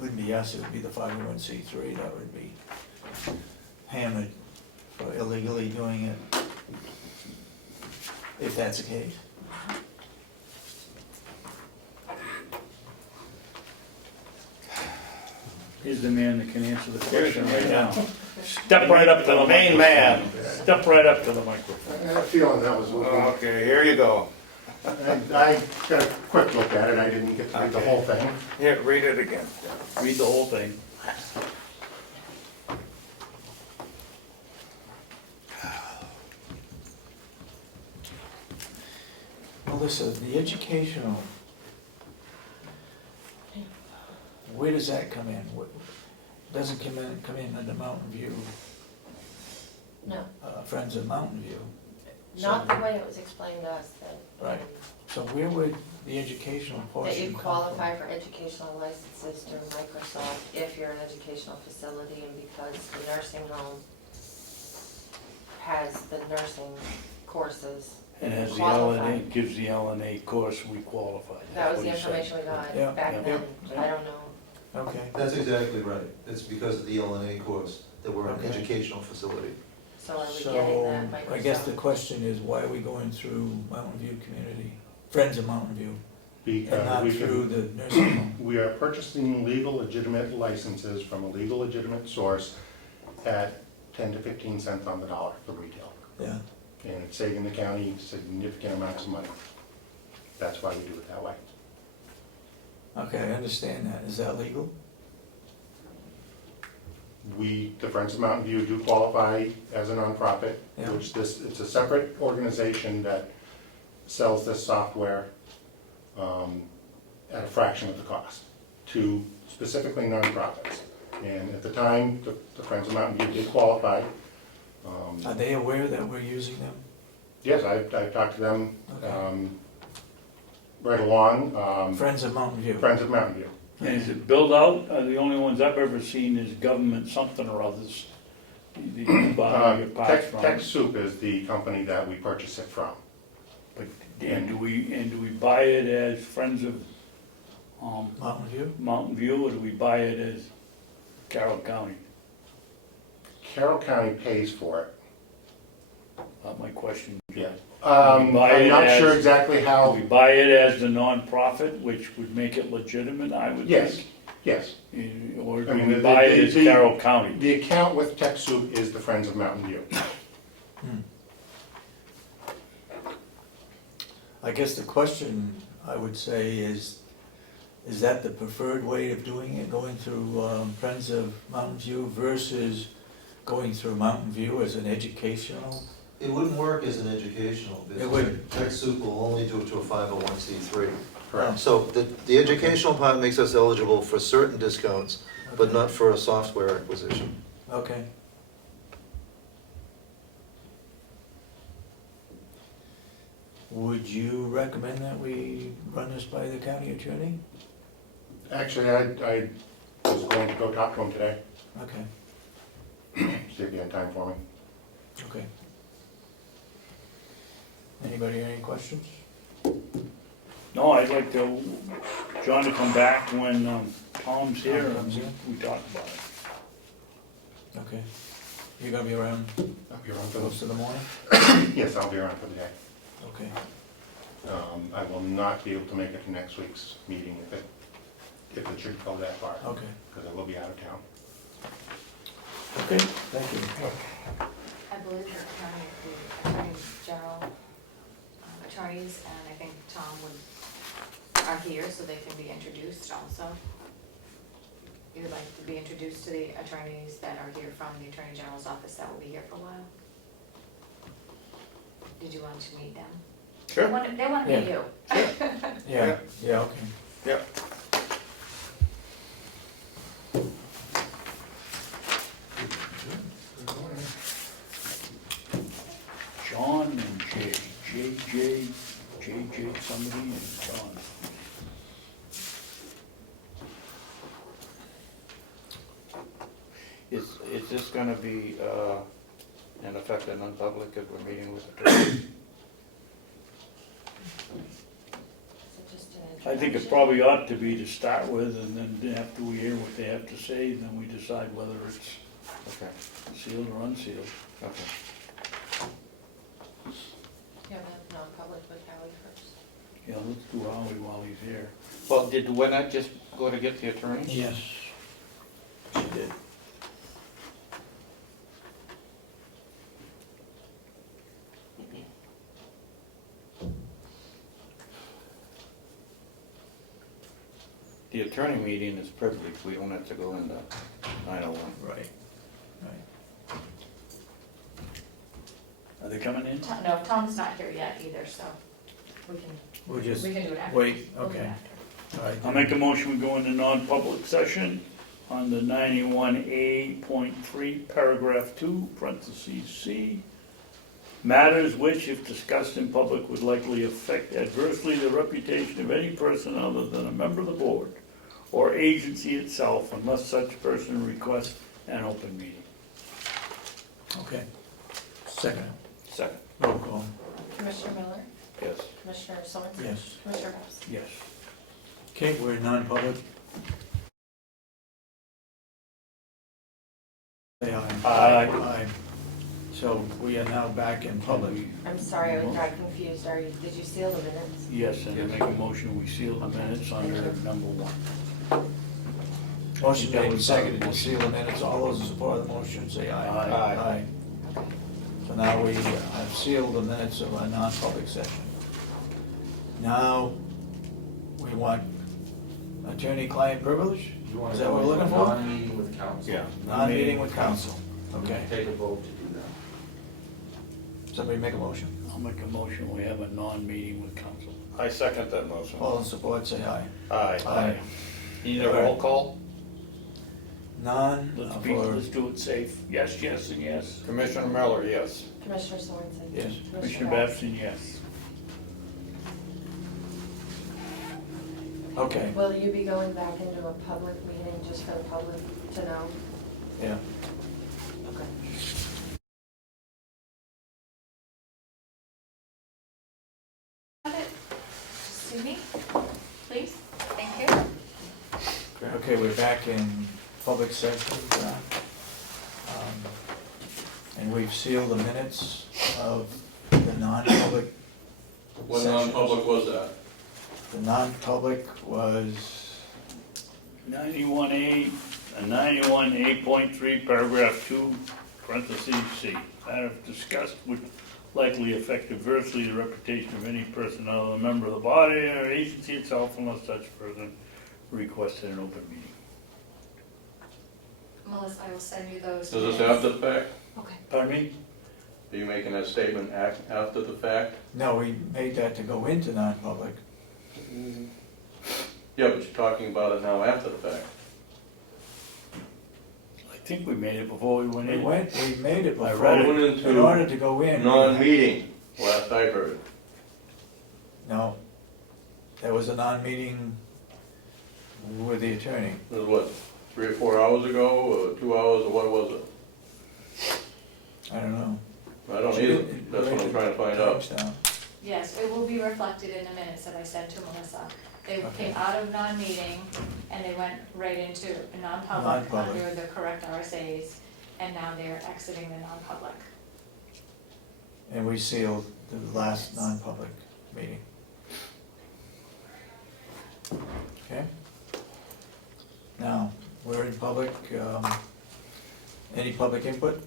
wouldn't be us, it would be the 501c3 that would be hammered for illegally doing it, if that's the case. Here's the man that can answer the question right now. Step right up to the The main microphone. man. Step right up to the microphone. I had a feeling that was what Okay, here you go. I got a quick look at it, I didn't get to read the Okay. whole thing. Here, read it again. Read the whole thing. Melissa, the educational, where does that come in? Doesn't come in under Mountain View, No, Friends of Mountain View. not the way it was explained to us, that. Right. So where would the educational That portion you come qualify from? for educational licenses through Microsoft if you're an educational facility, and because the nursing home has the nursing courses. And as the qualify. LNA, gives the LNA course, we qualify. That That's was what the he said. information we got Yeah, back yeah, then, yeah. I don't know. Okay, That's exactly right. It's because of the LNA course that we're an Okay. educational facility. So are we getting so that Microsoft? I guess the question is, why are we going through Mountain View Community, Friends of Mountain View, and Because not we through can, the nursing home? we are purchasing legal legitimate licenses from a legal legitimate source at 10 to 15 cents on the dollar for retail. Yeah, And it's saving the county significant amounts of money. That's why we do it that way. okay, I understand that. Is that legal? We, the Friends of Mountain View, do qualify as a nonprofit, Yeah. which it's a separate organization that sells this software at a fraction of the cost to specifically nonprofits. And at the time, the Friends of Mountain View did qualify. Are they aware that we're using them? Yes, I talked to them Okay. right along, Friends of Mountain View? Friends of Mountain View. And is it billed out? The only ones I've ever seen is government something or others. You buy your parts from. TechSoup is the company that we purchase it from. But, and do we buy it as Friends of, Mountain View? Mountain View, or do we buy it as Carroll County? Carroll County pays for it. My question. Yeah. We buy I'm it not sure as- exactly Do how, we buy it as the nonprofit, which would make it legitimate, I would yes, think? yes. Or I do mean, we the- buy it the- as the- Carroll County? The account with TechSoup is the Friends of Mountain View. I guess the question I would say is that the preferred way of doing it, going through Friends of Mountain View versus going through Mountain View as an educational? It wouldn't work as an educational It business. wouldn't. TechSoup will only do it to a 501c3. Correct. So the educational part makes us eligible for certain discounts, but Okay. not for a software acquisition. Okay. Would you recommend that we run this by the county attorney? Actually, I was going to go talk to him today, Okay, see if he had time for me. okay. Anybody have any questions? No, I'd like John to come back when Tom's here Tom and comes in. we talk about it. Okay. You gonna be around I'll be around for most of the morning? Yes, I'll be around for the day. Okay. I will not be able to make it to next week's meeting if it should go that far, Okay, because I will be out of town. okay, thank you. I believe the attorney general, attorneys, and I think Tom are here, so they can be introduced also. You'd like to be introduced to the attorneys that are here from the Attorney General's office that will be here for a while? Did you want to meet them? Sure. They want to meet you. Yeah, yeah, okay. Yep. John and JJ, somebody, and John. Is this gonna be, in effect, a non-public if we're meeting with attorneys? So just an I think it introduction. probably ought to be to start with, and then after we hear what they have to say, then we decide whether it's Okay, sealed or unsealed. okay. Yeah, the non-public with Howie first. Yeah, let's do Howie while he's here. Well, did Gwinnett just go to get the attorney? Yes. The attorney meeting is privileged, we don't have to go into 901. Right, right. Are they coming in? No, Tom's not here yet either, so we can, We'll just we can do it after. wait, We'll do it okay. after. All right. I'll make a motion, we go into non-public session on the 91A.3, paragraph 2, parentheses C. Matters which, if discussed in public, would likely affect adversely the reputation of any person other than a member of the board or agency itself, unless such person requests an open meeting. Okay. Second, Second, roll call, Commissioner Miller, yes. Commissioner Sorensen. yes. Commissioner Babson. Yes. Okay, we're in non-public. Say aye. Aye. Aye. So we are now back in public. I'm sorry, I got confused. Did you seal the minutes? Yes, and I make a motion, we seal the minutes under number 1. Motion made and seconded to seal the minutes. All those in support of the motion, say aye. Aye. Aye. So now we have sealed the minutes of our non-public session. Now, we want attorney-client privilege? Is that what we're looking for? Non-meeting with council. Yeah. Non-meeting with counsel. Okay. Take a vote to do that. Somebody make a motion. I'll make a motion, we have a non-meeting with council. I second that motion. All in support, say aye. Aye. Aye. Need a roll call? None Let's do it safe. Yes, yes, and yes. Commissioner Miller, yes. Commissioner Sorensen. Yes. Commissioner Babson, yes. Okay, Will you be going back into a public meeting just for the public to know? yeah. Okay. Have it. Sue me, please. Thank you. Okay, we're back in public session. And we've sealed the minutes of the non-public What sessions. non-public was that? The non-public was, 91A.3, paragraph 2, parentheses C. Matter if discussed would likely affect adversely the reputation of any person other than a member of the body or agency itself unless such person requested an open meeting. Melissa, I will send you those. Is this minutes. after the fact? Okay. Pardon me? Are you making that statement after the fact? no, we made that to go into non-public. Yeah, but you're talking about it now after the fact. I think we made it before we went We in. made it I before, read it. Went in into order to go in. non-meeting, last I heard. No, there was a non-meeting with the attorney. It was what, 3 or 4 hours ago, or 2 hours, or what was it? I don't know. I don't either, that's what I'm trying to find out. Down. Yes, it will be reflected in the minutes that I sent to Melissa. They Okay. came out of non-meeting and they went right into a non-public Non-public. under the correct RSAs, and now they're exiting the non-public. And we sealed the last non-public meeting. Okay? Now, we're in public, any public input?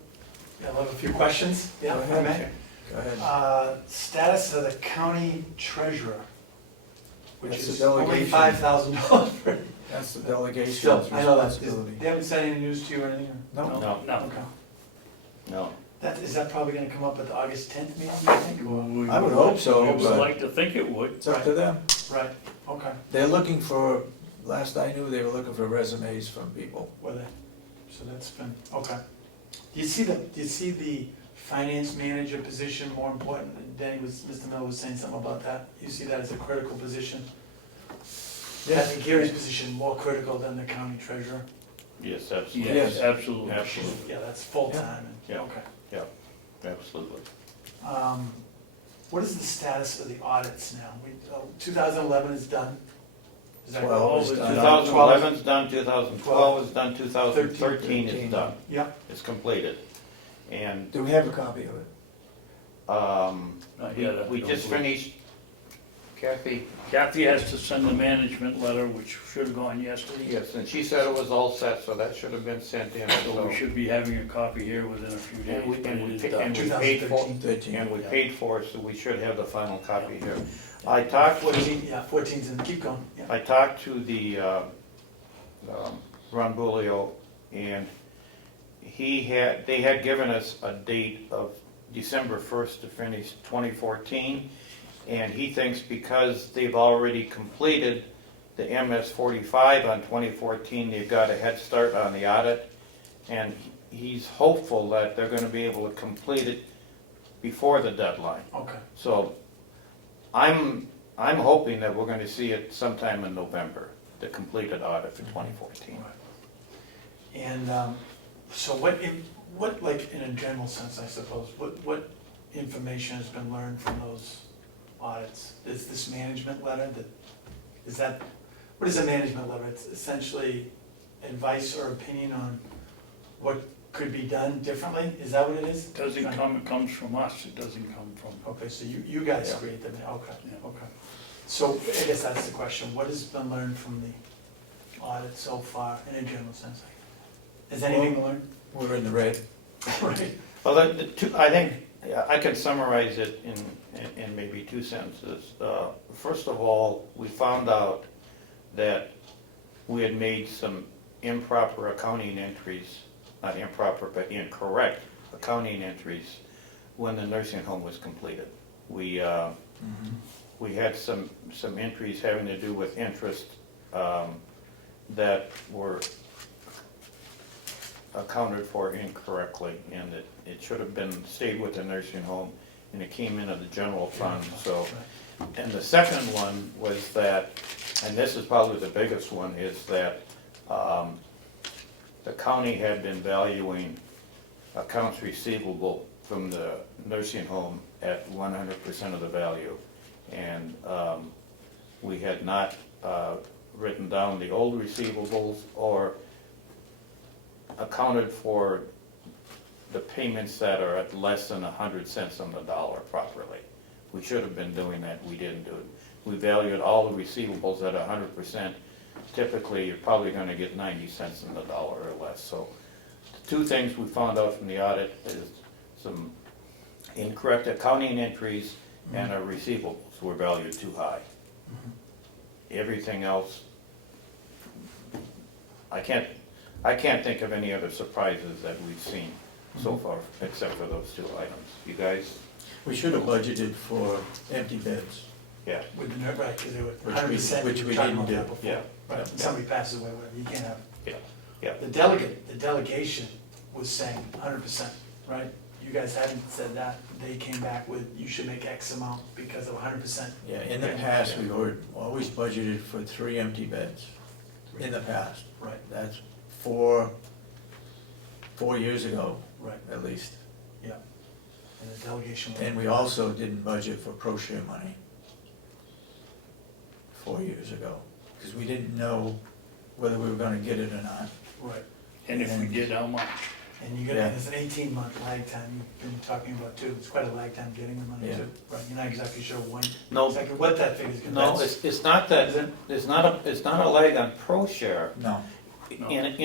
Yeah, I'll have a few questions. Go Yeah, if I ahead. may. Go ahead. Status of the county treasurer, which That's the is only delegation. $5,000 for, That's the delegation's still, I know that. responsibility. They haven't sent any news to you or anything? or- No, No, no. Okay. No. Is that probably gonna come up at the August 10th meeting, you think? or- I would hope so, We would but like to think it would. it's up to them. Right, okay. They're looking for, last I knew, they were looking for resumes from people. Were they? So that's been, okay. Do you see the finance manager position more important? Mr. Miller was saying something about that. You see that as a critical position? I think Gary's position more critical than the county treasurer. Yes, absolutely. Yes, Yes. absolutely. Absolutely. Yeah, that's full-time. Yeah. Okay. Absolutely. What is the status of the audits now? 2011 is done. Is that 12 is right? done. 2011 is done, 2012 is done, 2013 13. is done. Yep. It's completed. And Do we have a copy of it? Not yet, we just finished Kathy, Kathy has to send the management letter, which should have gone yesterday. yes, and she said it was all set, so that should have been sent in. So we should be having a copy here within a few days. And we, but and it we, is pa- done. and we paid for, 2013. and we Yeah. paid for it, so we should have the final copy here. I talked to, 14's in, keep going, yeah. I talked to the, Ron Bulio, and they had given us a date of December 1st to finish 2014, and he thinks because they've already completed the MS 45 on 2014, they've got a head start on the audit, and he's hopeful that they're gonna be able to complete it before the deadline. Okay, So I'm hoping that we're gonna see it sometime in November, the completed audit for 2014. and, so what, like, in a general sense, I suppose, what information has been learned from those audits? Is this management letter what is a management letter? It's essentially advice or opinion on what could be done differently, is that what it is? It doesn't come, it comes from us, it doesn't come from, Okay, so you guys Yeah. create them, okay, Yeah. okay. So I guess that's the question, what has been learned from the audit so far in a general sense? Has anything learned? We're in the red. Right. Well, I think I can summarize it in maybe 2 sentences. First of all, we found out that we had made some improper accounting entries, not improper, but incorrect accounting entries when the nursing home was completed. We had some entries having to do with interest that were accounted for incorrectly, and it should have been stayed with the nursing home, and it came into the general fund, so. And the second one was that, and this is probably the biggest one, is that the county had been valuing accounts receivable from the nursing home at 100% of the value. And we had not written down the old receivables or accounted for the payments that are at less than 100 cents on the dollar properly. We should have been doing that, we didn't do it. We valued all the receivables at 100%. Typically, you're probably gonna get 90 cents on the dollar or less. So the two things we found out from the audit is some incorrect accounting entries and our receivables were valued too high. Everything else, I can't think of any other surprises that we've seen so far, except for those two items. You guys? We should have budgeted for empty beds. Yeah. With the nerve, right, because they were Which we- 100%, which we were we talking didn't about do, that before. yeah. Right, when somebody passes away, whatever, you can't have. Yeah. The delegation was saying 100%, right? You guys hadn't said that, they came back with, you should make X amount because of 100%. Yeah, in the past, we were always budgeted for 3 empty beds, in the past. Right, That's 4 years ago, right, at least. yeah. And the delegation. And we also didn't budget for pro share money 4 years ago, because we didn't know whether we were gonna get it or not. Right, and if we did, how much? and you get, Yeah. there's an 18-month lag time you've been talking about too, it's quite a lag time getting the money Yeah. too. Right, you're not exactly sure when, No, exactly what that figure's gonna be. no, it's not that, it's not a leg on pro share. No, No. And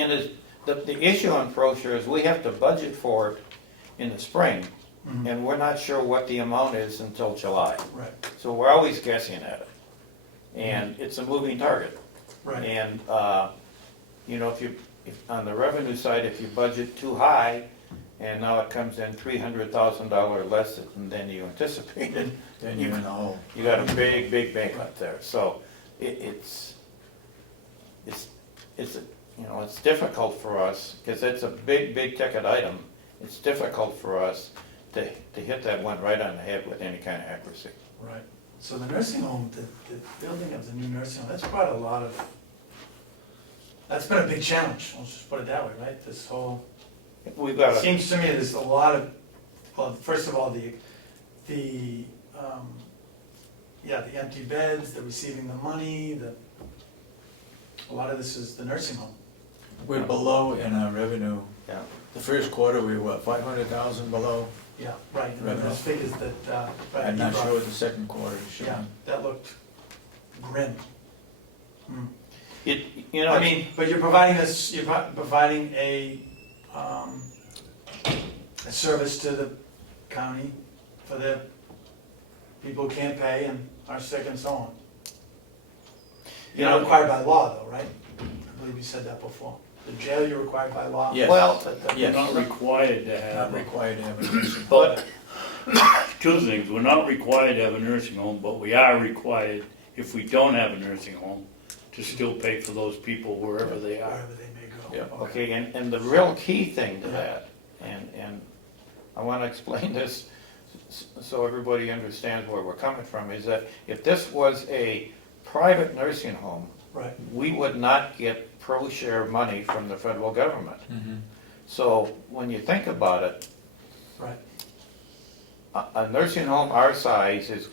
the issue on pro share is we have to budget for it in the spring, Mhm. and we're not sure what the amount is until July. Right, So we're always guessing at it. And it's a moving target. right, And, you know, if on the revenue side, if you budget too high, and now it comes in $300,000 less than you anticipated, then you're in the hole. you got a big bank up there. So it's you know, it's difficult for us, because it's a big ticket item. It's difficult for us to hit that one right on the head with any kind of accuracy. right. So the nursing home, the building of the new nursing home, that's brought a lot of, that's been a big challenge, let's just put it that way, right? This whole, We've got it a, seems to me there's a lot of, well, first of all, the empty beds, the receiving the money, a lot of this is the nursing home. We're below in our revenue. yeah. The first quarter, we were, what, 500,000 below? Yeah, right, and Right. those figures that, right, I'm you not brought- sure what the second quarter is Yeah, showing. that looked grim. Hmm. It, you know, I mean, but you're providing us, providing a service to the county for the people who can't pay and are sick and so on. You You're not know- required by law though, right? I believe you said that before. The jail, you're required by law? Yes. Well, But We're Yes. not required to Not have, required to have a nursing home. but, two things, we're not required to have a nursing home, but we are required, if we don't have a nursing home, to still pay for those people wherever they are. Wherever they may go. Yeah, okay, and the real key thing to that, and I wanna explain this so everybody understands where we're coming from, is that if this was a private nursing home, Right, we would not get pro-share money from the federal government. Mhm. So when you think about it, right, a nursing home our size is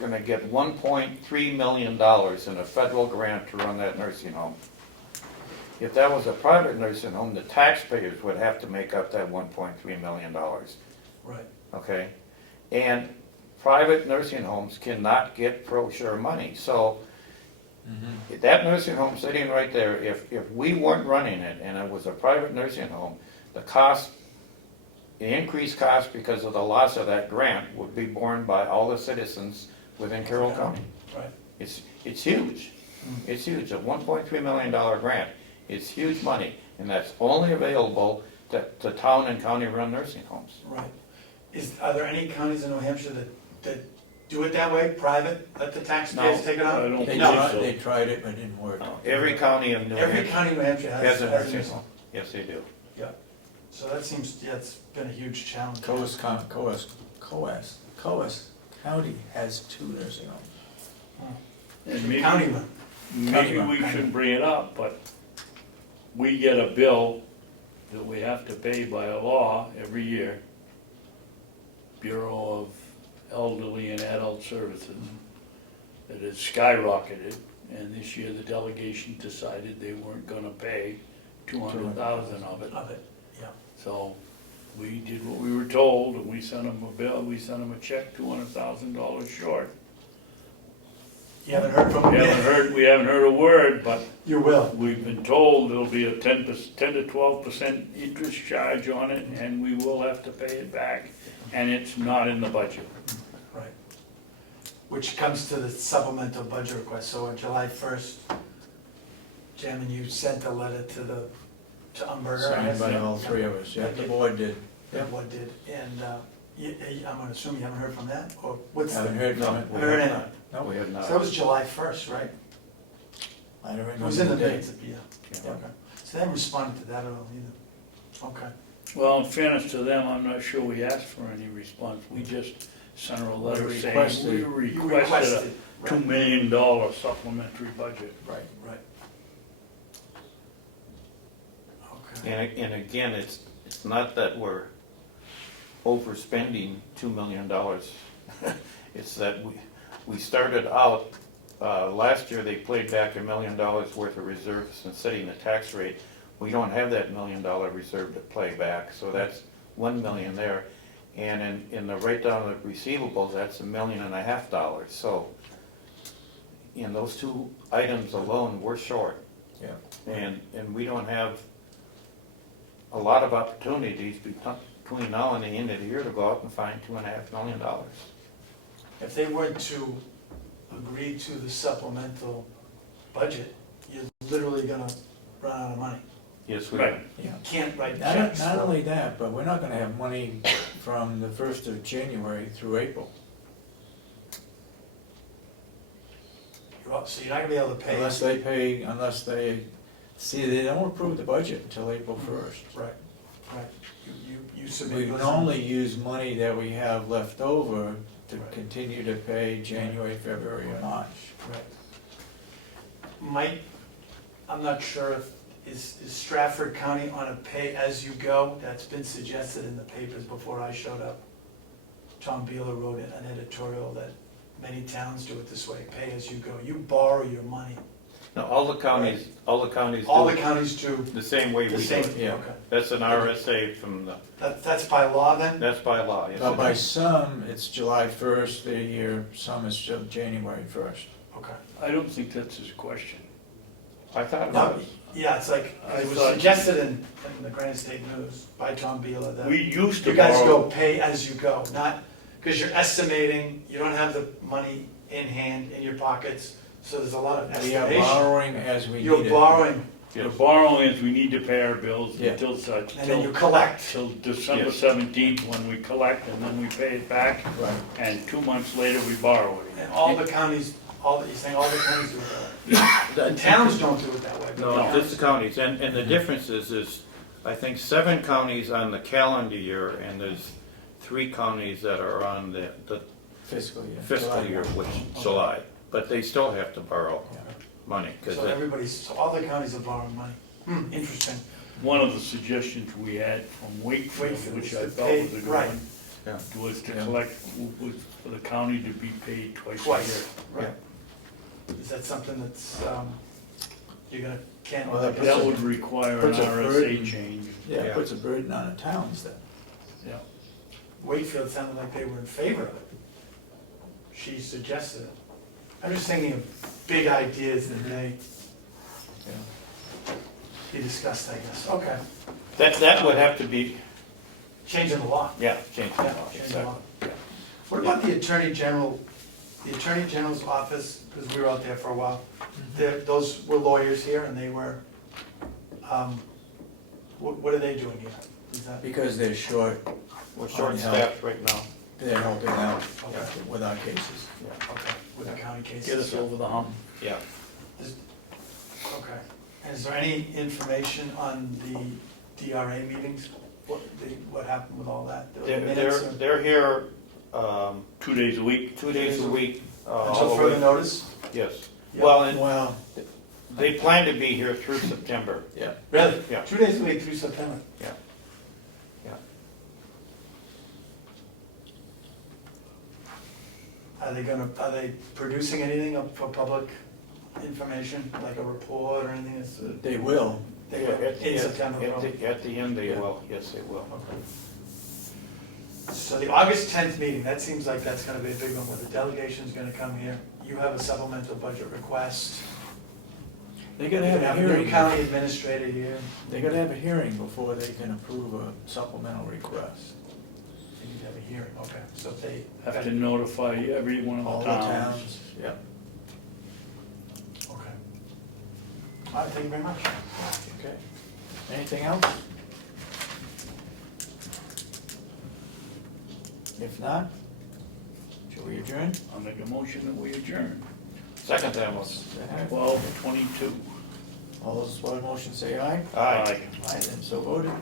gonna get $1.3 million in a federal grant to run that nursing home. If that was a private nursing home, the taxpayers would have to make up that $1.3 million, right. okay? And private nursing homes cannot get pro-share money, so Mhm. that nursing home sitting right there, if we weren't running it and it was a private nursing home, the cost, the increased cost because of the loss of that grant would be borne by all the citizens within Carroll County. Right. It's huge. It's huge. A $1.3 million grant. It's huge money, and that's only available to town and county run nursing homes. Right. Are there any counties in New Hampshire that do it that way, private, let the taxpayers No, take it I out? don't They believe tried, so. they tried it, but it didn't work. Every county in New Every Hampshire county in New Hampshire has a nursing nursing home. Yes, they do. Yeah, so that seems, yeah, it's been a huge challenge. Coas County has 2 nursing homes. And maybe, County one, maybe we shouldn't bring it up, but we get a bill that we have to pay by law every year. Bureau of Elderly and Adult Services, that has skyrocketed, and this year the delegation decided they weren't gonna pay 200,000 of it. of it, yeah. So we did what we were told, and we sent them a bill, we sent them a check, $200,000 short. You haven't heard from them yet? We haven't heard a word, but You will. we've been told there'll be a 10 to 12% interest charge on it, and we will have to pay it back, and it's not in the budget. Right. Which comes to the supplemental budget request, so on July 1st, Chairman, you sent a letter to Umberger. I Signed guess? by all 3 of us, yeah, the board did. That what did, and I'm gonna assume you haven't heard from that, or what's the? Haven't heard No, from it. we Heard have it. not. No, we have So not. that was July 1st, right? I don't It was in the remember the minutes, date. yeah. Yeah. Okay. So they haven't responded to that at all either. Okay. Well, in fairness to them, I'm not sure we asked for any response, we just sent her a letter We saying requested- we You requested a right, $2 million supplementary budget. Right. Right. Okay. And again, it's not that we're overspending $2 million. It's that we started out, last year they played back $1 million worth of reserves and setting the tax rate. We don't have that $1 million reserve to play back, so that's 1 million there. And in the write-down of receivables, that's $1.5 million. So in those 2 items alone, we're short. Yeah. And we don't have a lot of opportunities between now and the end of the year to go out and find $2.5 million. If they were to agree to the supplemental budget, you're literally gonna run out of money. Yes, we Right. are. You can't write Not, checks. not for- only that, but we're not gonna have money from the 1st of January through April. So you're not gonna be able to pay. Unless they, see, they don't approve the budget until April 1st. Right, right. You submit. We can only use money that we have left over to Right. continue to pay January, February, and March. Right. Mike, I'm not sure if, is Stratford County on a pay-as-you-go? That's been suggested in the papers before I showed up. Tom Beeler wrote an editorial that many towns do it this way, pay-as-you-go. You borrow your money No, all the counties All the do counties do the same way we the do same, it. yeah. okay. That's an RSA from the, That's by law then? that's by law, yes. Now, it by is. some, it's July 1st their year, some is January 1st. Okay. I don't think that's his question. I thought it No, was. yeah, it's like, I it was thought- suggested in the Granite State News by Tom Beeler that We used to you guys borrow. go pay as you go, not, because you're estimating, you don't have the money in hand in your pockets, so there's a lot of We are estimation. borrowing as we need it. You're borrowing, The borrowing is we need to pay our bills Yeah. until such, and then you till collect. December Yes. 17th when we collect, and then we pay it back, Right. and 2 months later we borrow it. And all the counties, you're saying all the counties do it that way? The towns don't do it that way. but the No, counties- just the counties, and the difference is, I think 7 counties on the calendar year, and there's 3 counties that are on the Fiscal year. fiscal July. year, which is July, but they still have to borrow Yeah. money, because So all the counties are borrowing money. Interesting. One of the suggestions we had from Wakefield, Wakefield which is I to thought pay- was a good right. one, Yeah. was to Yeah. collect, was for the county to be paid twice a Twice, year. right. Is that something that's, you're gonna, can't? Well, that That would require an puts a burden. RSA change. Yeah, Yeah. it puts a burden on the towns then. Yeah. Wakefield sounded like they were in favor of it. She suggested it. I'm just thinking of big ideas that may Yeah. be discussed, I guess. Okay. that would have to be, Changing the law. yeah, changed. Yeah, change the law. What about the Attorney General, the Attorney General's office, because we were out there for a while. Those were lawyers here and they were, what are they doing here? Is that? Because they're short, We're short-staffed right now. they're helping out Okay. with our cases. Okay, with the county cases. Get us over the hump. Yeah. Okay. And is there any information on the DRA meetings? What happened with all that? The minutes or- They're here 2 days a week. 2 days a week. all Until the further way- notice? Yes. Yeah. Well, and Well, they plan to be here through September. yeah, Really? Yeah. 2 days a week through September? Yeah. Yeah. Are they producing anything for public information, like a report or anything? they will. They Yeah, will, at the- in September, at probably. the- At the end, they Yeah. will, yes, they will. So the August 10th meeting, that seems like that's gonna be a big one, where the delegation's gonna come here. You have a supplemental budget request. They gotta You're have a gonna have a new hearing. county administrator here. They gotta have a hearing before they can approve a supplemental request. You need to have a hearing, okay, so if they. Have to notify every one All of the the towns. towns, yeah. Okay. All right, thank you very much. Okay. Anything else? If not, shall we adjourn? I'll make a motion that we adjourn. Second that was. 12:22. All those supporting motion say aye. Aye. Aye, then so voted.